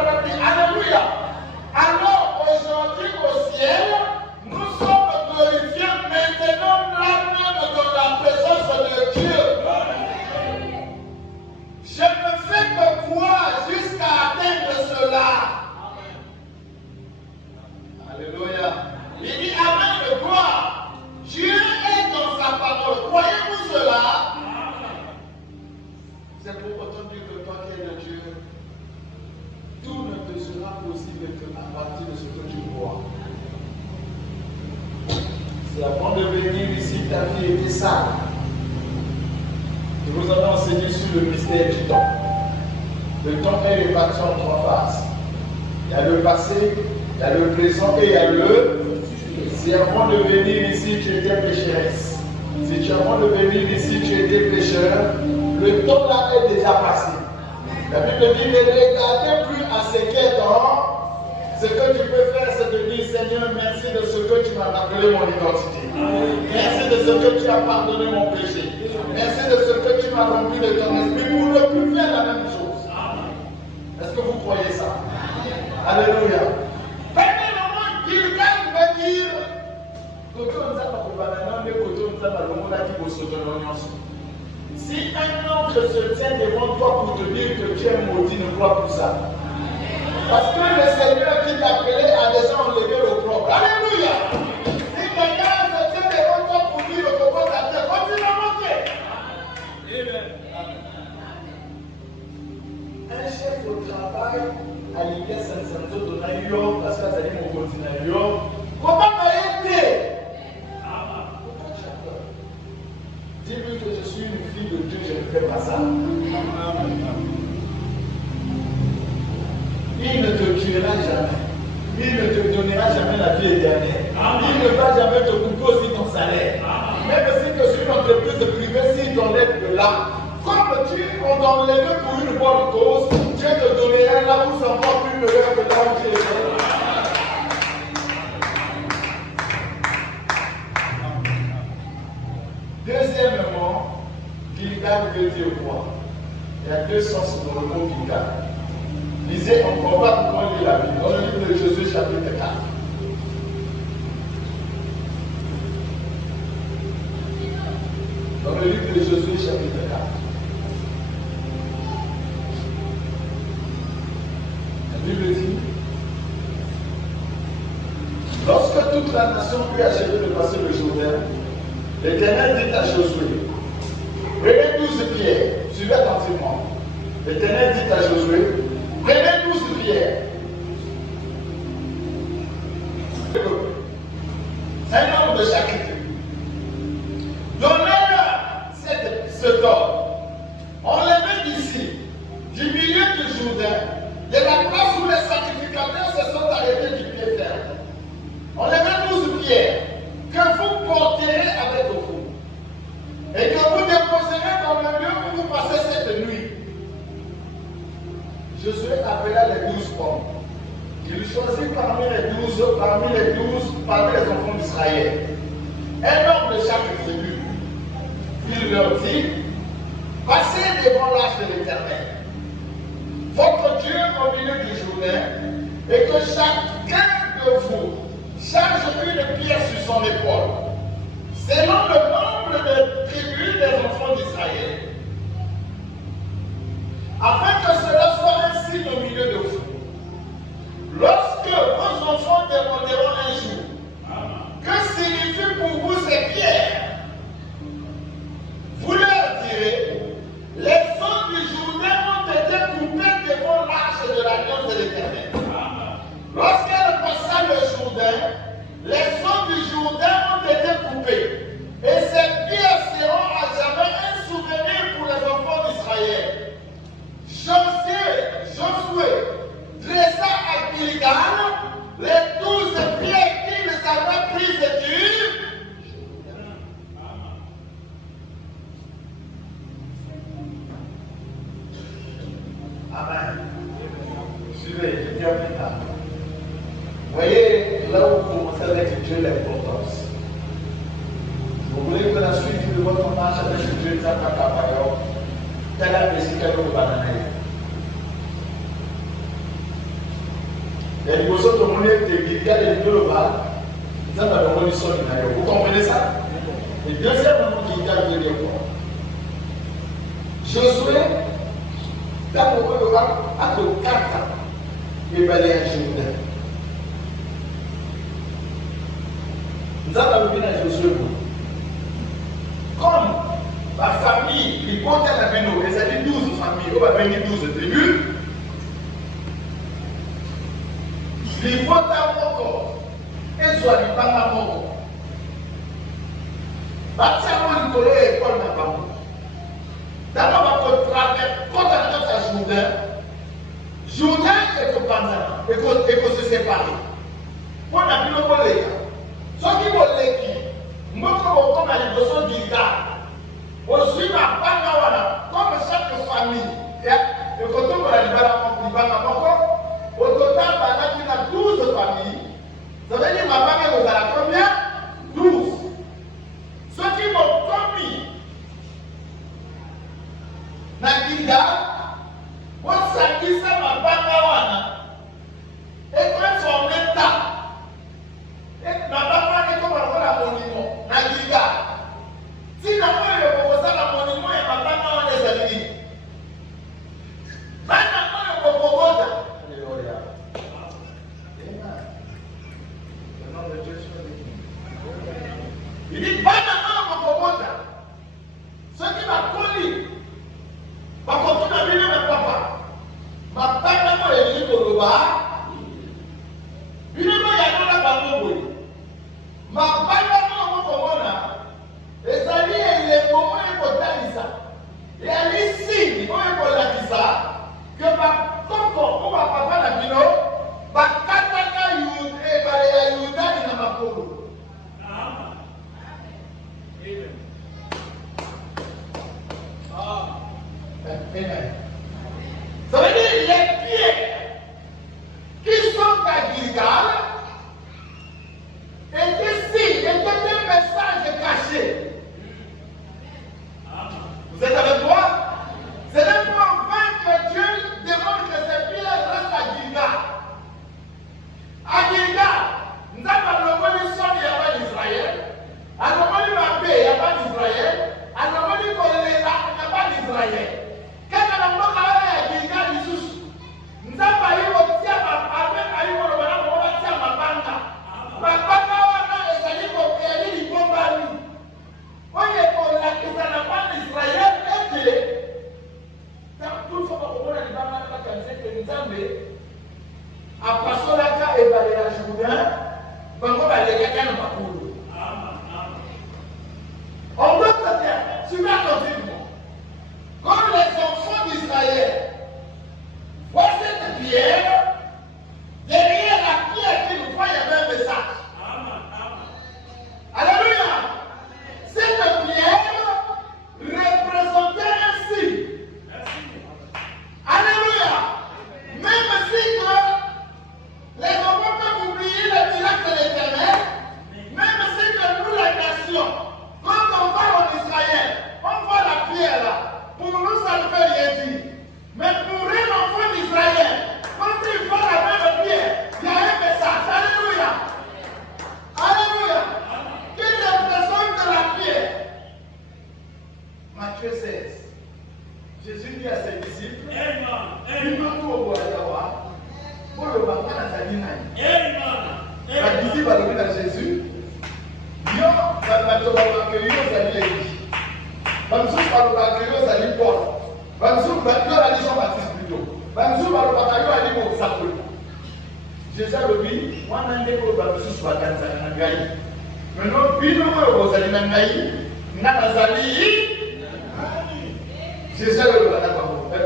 Si avant de venir ici, ta vie était sale, nous vous avons enseigné sur le mystère du temps. Le temps est réparti en 3 phases. Il y a le passé, il y a le présent et il y a le futur. Si avant de venir ici, tu étais pécheresse, si avant de venir ici, tu étais pécheur, le temps là est déjà passé. La Bible dit ne regardez plus à ce qui est temps. Ce que tu peux faire, c'est de dire Seigneur, merci de ce que tu m'as rappelé mon identité. Merci de ce que tu as pardonné mon péché. Merci de ce que tu m'as rempli de ton esprit pour ne plus faire la même chose. Est-ce que vous croyez ça? Alléluia. Premièrement, Gilgal veut dire si un ange se tient devant toi pour te dire que tu es maudit, ne crois plus ça. Parce que le Seigneur qui t'a appelé a déjà enlevé l'opprobre. Alléluia. Si quelqu'un se tient devant toi pour dire le propos de ta terre, continue à monter. Un chef au travail à l'IGS Santo Donayo, parce que ça dit mon continent. Comment m'a été? Dis-lui que je suis une fille de Dieu, je ne fais pas ça. Il ne te tuera jamais. Il ne te donnera jamais la vie éternelle. Il ne va jamais te couper aussi ton salaire. Même si tu es une entreprise privée, s'il t'enlève de là, comme on t'enlève pour une bonne cause, Dieu te donnera là où c'est encore plus meilleur que là où tu es. Deuxièmement, Gilgal veut dire quoi? Il y a 2 sens dans le mot Gilgal. Lisez encore, pas pourquoi on lit la Bible. Dans le livre de Josué, chapitre 4. Dans le livre de Josué, chapitre 4. La Bible dit, lorsque toute la nation eut achevé de passer le Jourdain, l'Éternel dit à Josué, prenez 12 pierres, suivez attentivement. L'Éternel dit à Josué, prenez 12 pierres. Un homme de chaque tribu. Donnez-leur ce ordre. Enlevez d'ici, du milieu du Jourdain, de la place où les sacrificateurs se sont arrêtés du pied ferme. Enlevez 12 pierres que vous porterez avec vous et que vous déposerez dans le lieu où vous passez cette nuit. Josué appela les 12 hommes. Il choisit parmi les 12 enfants d'Israël un homme de chaque tribu. Il leur dit, passez devant l'arche de l'Éternel, votre Dieu au milieu du Jourdain, et que chacun de vous charge une pierre sur son épaule, selon le nombre de tribus des enfants d'Israël, afin que cela soit un signe au milieu de vous. Lorsque vos enfants demanderont un jour, que signifie pour vous ces pierres? Vous leur direz, les eaux du Jourdain ont été coupées devant l'arche de l'alliance de l'Éternel. Lorsqu'elle passa le Jourdain, les eaux du Jourdain ont été coupées. Et ces pierres seront à jamais un souvenir pour les enfants d'Israël. Josué dressa à Gilgal les 12 pierres qu'il avait prises du Amen. Suivez, je termine là. Vous voyez, là où vous commencez à étudier l'importance. Vous voulez que la suite de votre marche avec Dieu soit pas capable, tel a décidé de vous bananiser. Et les choses de mon état, Gilgal et le Val, ça va donner son image. Vous comprenez ça? Et deuxièmement, Gilgal veut dire quoi? Josué, dans le Val, a que 4 ans, il va aller à Jourdain. Nous avons vu dans Josué. Comme la famille, qui compte à la maison, les amis 12 familles, on va venir 12 tribus. Il faut à mon corps, et soit du pas à mon corps. batiamo likolo ya ekole na bango ntango bakotraverse kota na kati ya jourdain ekopanzana ekosesepare mpo na bino koleka soki boleki moko bokoma liboso gilgal bozwi mabanga wana comme chaque famille ekotombola libanga moko otota bandaki na 12 famille ça veut dire mabanga ekozala combien 12 soki bokomi na gilgal bosangisa mabanga wana ekoforme ta mabanga wana ekoma lokola monimo na gilgal ntina oyo bokozala monimo ya mabanga wana ezali nini bana oyo bokobota ili bana oyo bokobota soki bakoli bakotuna bino na papa mabanga oyo elingi koloba bino boyanola bango boye mabanga oyo bokomona ezali elembo oyo ekotalisa eyali sini oyo ekolakisa ke bakoko o bapapa na bino bakataka ebale ya yudani na makolo Amen. Ça veut dire les pieds qui sont à Gilgal étaient un message caché. Vous êtes avec moi? C'est le point que Dieu demande que ces pieds restent à Gilgal. À Gilgal, nous avons le son de Israël, nous avons le paix d'Israël, nous avons le d'Israël. Quand on a Gilgal, nous avons en d'autres termes, suivez attentivement. Comme les enfants d'Israël voient cette pierre, derrière la pierre qui nous voit, il y avait un message. Alléluia. Cette pierre représentait un signe. Alléluia. Même si que les enfants peuvent oublier le miracle de l'Éternel, même si que nous, la nation, quand on va en Israël, on voit la pierre là. Pour nous, ça ne veut rien dire. Mais pour un enfant d'Israël, quand il voit la même pierre, il y a un message. Alléluia. Alléluia. Qui représente la pierre? Matthieu 16. Jésus dit à ses disciples, la disciple a levé à Jésus. Yo, la Bamsou Balobakayo Zali Paul. Bamsou Balobakayo Ali Jean-Baptiste plutôt. Bamsou Balobakayo Ali Mosakoui. Jésus a dit, moi n'en ai pas Bamsou soit dans sa nangaï. Maintenant, bino mo Zali nangaï, nana Zali. Jésus a dit,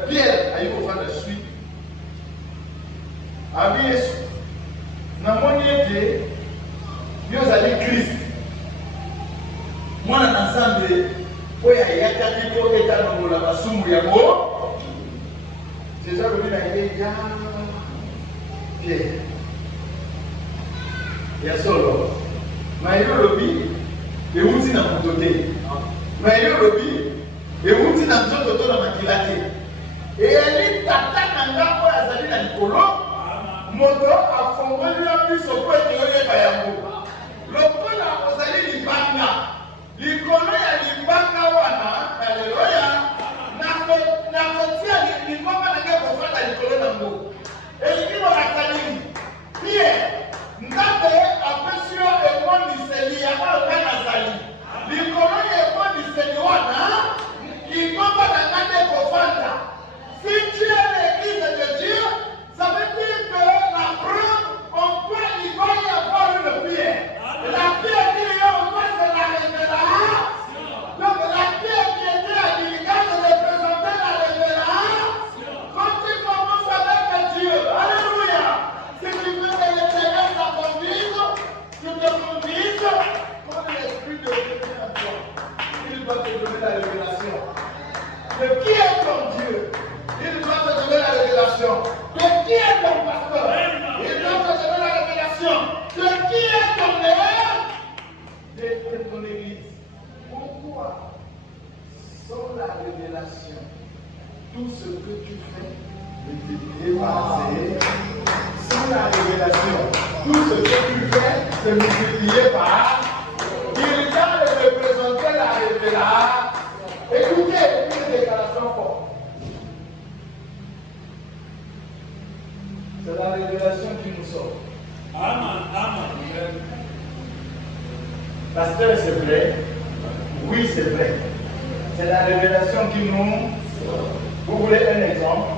Pierre a eu offert de suite. Abi Yesu. Namoni ete yo Zali Christ. Moi ensemble oya yakati ko etanongola basumu yango Jésus alobi na ye ya Pierre ya solo mayo lobi euti na moto te mayo lobi euti na nzoto to na makila te eyali tata na nga oyo azali na likolo moto afongoli na biso po ete oyeba yango lokola ozali libanga likolo ya libanga wana haleluya na kotia lingomba na ngeko fata likolo na ngo elingi molaka nini Pierre nzambe apesi yo emoniseli ya oyo nga nazali likolo ya emoniseli wana lingomba na nga nde kofanda si tu es l'église de Dieu ça veut dire que la preuve on peut y avoir une pierre la pierre qui est en face de la révélation de qui est ton Dieu. Il doit te donner la révélation de qui est ton pasteur. Il doit te donner la révélation de qui est ton meilleur de ton église. Pourquoi, sans la révélation, tout ce que tu fais multiplié par zéro. Sans la révélation, tout ce que tu fais se multiplié par. Il vient de représenter la révélation. Écoutez une déclaration forte. C'est la révélation qui nous sauve. Amen. Pasteur, c'est vrai. Oui, c'est vrai. C'est la révélation qui nous. Vous voulez un exemple?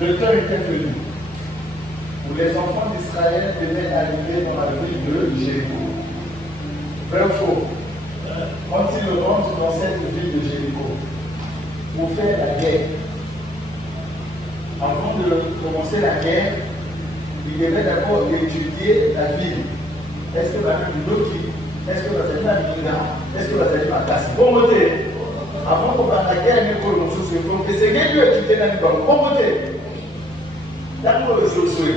Le temps était venu où les enfants d'Israël devaient arriver dans la ville de Jéricho. Vrai ou faux? Quand ils rentrent dans cette ville de Jéricho pour faire la guerre, avant de commencer la guerre, ils devaient d'abord étudier la ville. Est-ce que la ville de l'autre, est-ce que la ville de la est-ce que la ville de la classe? Bon côté, avant qu'on fasse la guerre, il faut que c'est bien mieux étudier la ville. Bon côté. Tango Josué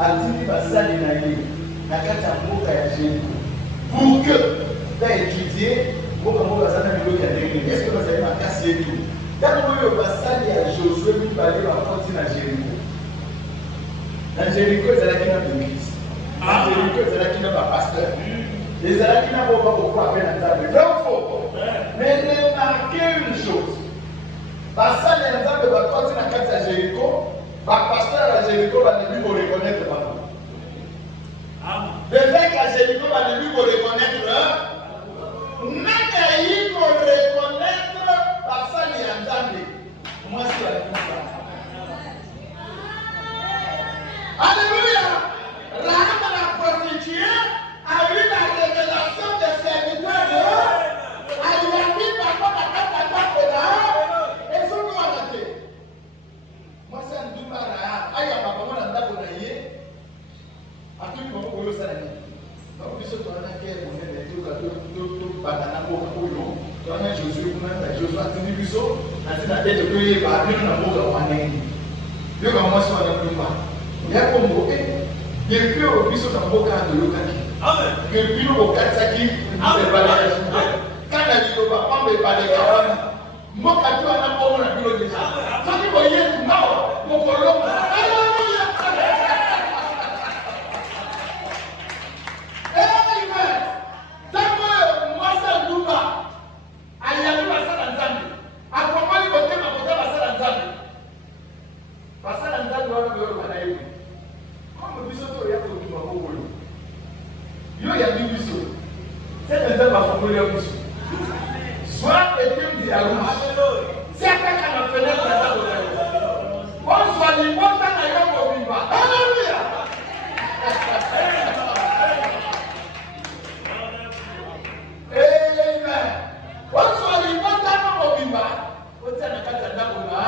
a dit à Salinaï, à Katamoka et à Jéricho, pour que tu aies étudié, est-ce que vous avez ma casse et tout? Tango Yobassali à Josué, vous parlez à continuer à Jéricho. Dans Jéricho, c'est là qu'il y a de Christ. Dans Jéricho, c'est là qu'il y a un pasteur. Et c'est là qu'il n'y a pas beaucoup à peine à table. Mais remarquez une chose. Bassali à table va continuer à casser à Jéricho. Le pasteur à Jéricho va ne plus vous reconnaître. Le fait qu'à Jéricho va ne plus vous reconnaître, même il faut reconnaître pasteur à Nzambe. Moi, c'est la réponse. Alléluia! Rahab la prostituée a eu la révélation des serviteurs de Dieu. Elle lui a dit par contre à Kataka de Rahab et son nom a été. Moi, c'est un douma Rahab. Aïe, ma maman n'a pas donné. A tout le monde pour le salaire. Donc, puisque tu as un guerre, on est des tout banana pour le coup. Tu as un Josué, Josué a tenu le saut, a dit la tête de lui, il va venir dans le monde de l'année. Dieu va moi sur un douma. Il y a comme vous, depuis au biso dans le cas de l'Okaki. Depuis au cas de Saki, quand la vie ne va pas me parler, moi, quand tu as un bon à l'eau déjà, quand tu voyais tout mal, mon colon, alléluia! Amen! Tant que moi, c'est un douma, il y a eu la salle en Zambie. À comment il va faire la salle en Zambie? La salle en Zambie, on va le faire. Comme biso to ya ko duma ko wolo yo ya bi biso c'est le temps va formuler biso soit et puis à rouge c'est à la fenêtre là on soit ni bon ta na yo ko biba alléluia amen on soit ni bon ta na ko biba o ta na kata ndako na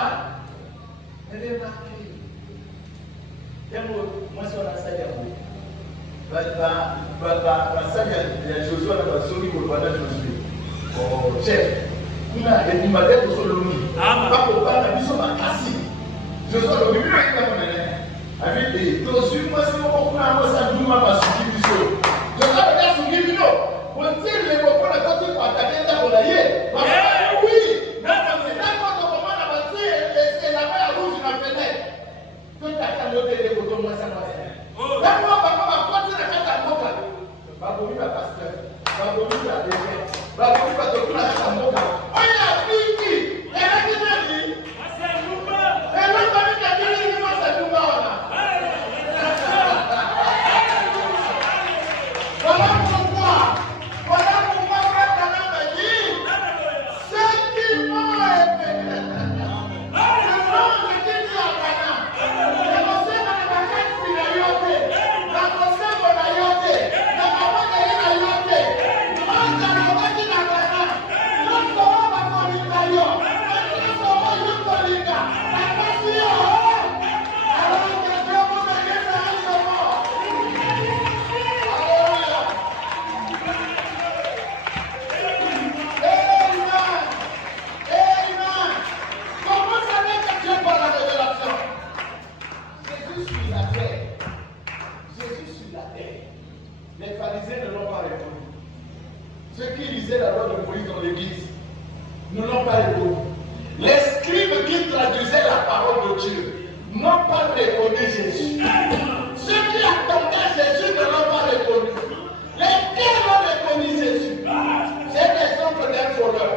ele marqué. Moi, si on a ça, il y a beaucoup. Ça, il y a Josué, on a Josué, on a Josué. Oh, chef, on a des immadiats pour le loup. Pas pour pas la mission à casser. Josué, on a vu avec la monnaie. Avec des Josué, moi, si on a ça, nous, on va suivre du sol. Josué, on a suivi du lot. On tire les mots pour la côté pour attaquer la volaille. Oui, d'accord, comment on a avancé et la main rouge dans la fenêtre. Tout à fait, l'autre est de moi, ça va faire. D'abord, papa va continuer à faire ta moka. Va venir à pasteur. Va venir à l'évêque. Va venir à tout la moka. On a fini. Elle a dit la vie. C'est un mouvement. Elle a pas dit la vie, c'est un mouvement. utilisaient la loi de Moïse dans l'église ne l'ont pas reconnu. Les scribes qui traduisaient la parole de Dieu n'ont pas reconnu Jésus. Ceux qui attendaient Jésus ne l'ont pas reconnu. Les tiens ont reconnu Jésus. C'est l'exemple d'un voleur.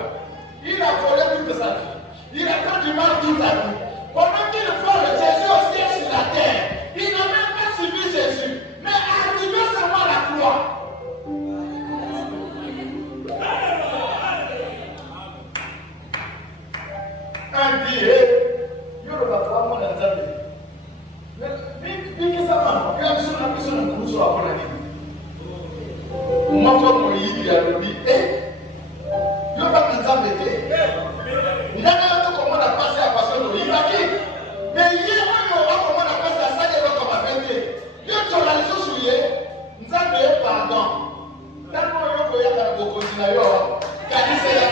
Il a volé toute sa vie. Il a fait du mal toute sa vie. Pendant qu'il vole, Jésus aussi est sur la terre. Il n'a même pas suivi Jésus. Mais arrivé seulement à la croix. Un dit, il ne va pas mon ensemble. Mais, il ça va. Il a besoin de la personne de la pour la vie. Moi, comme il a dit, il va pas ensemble. Il a dit comment on a passé à passer de l'Irak. Mais hier, on a comment on a passé à ça, il va comme à fêter. Il y a tout la chose où il est. Nous avons pardon. Tellement il y a beaucoup de scénarios. Car il s'est là.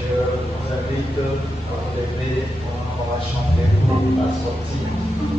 Je vous invite à vous lever, on va chanter pour la sortie.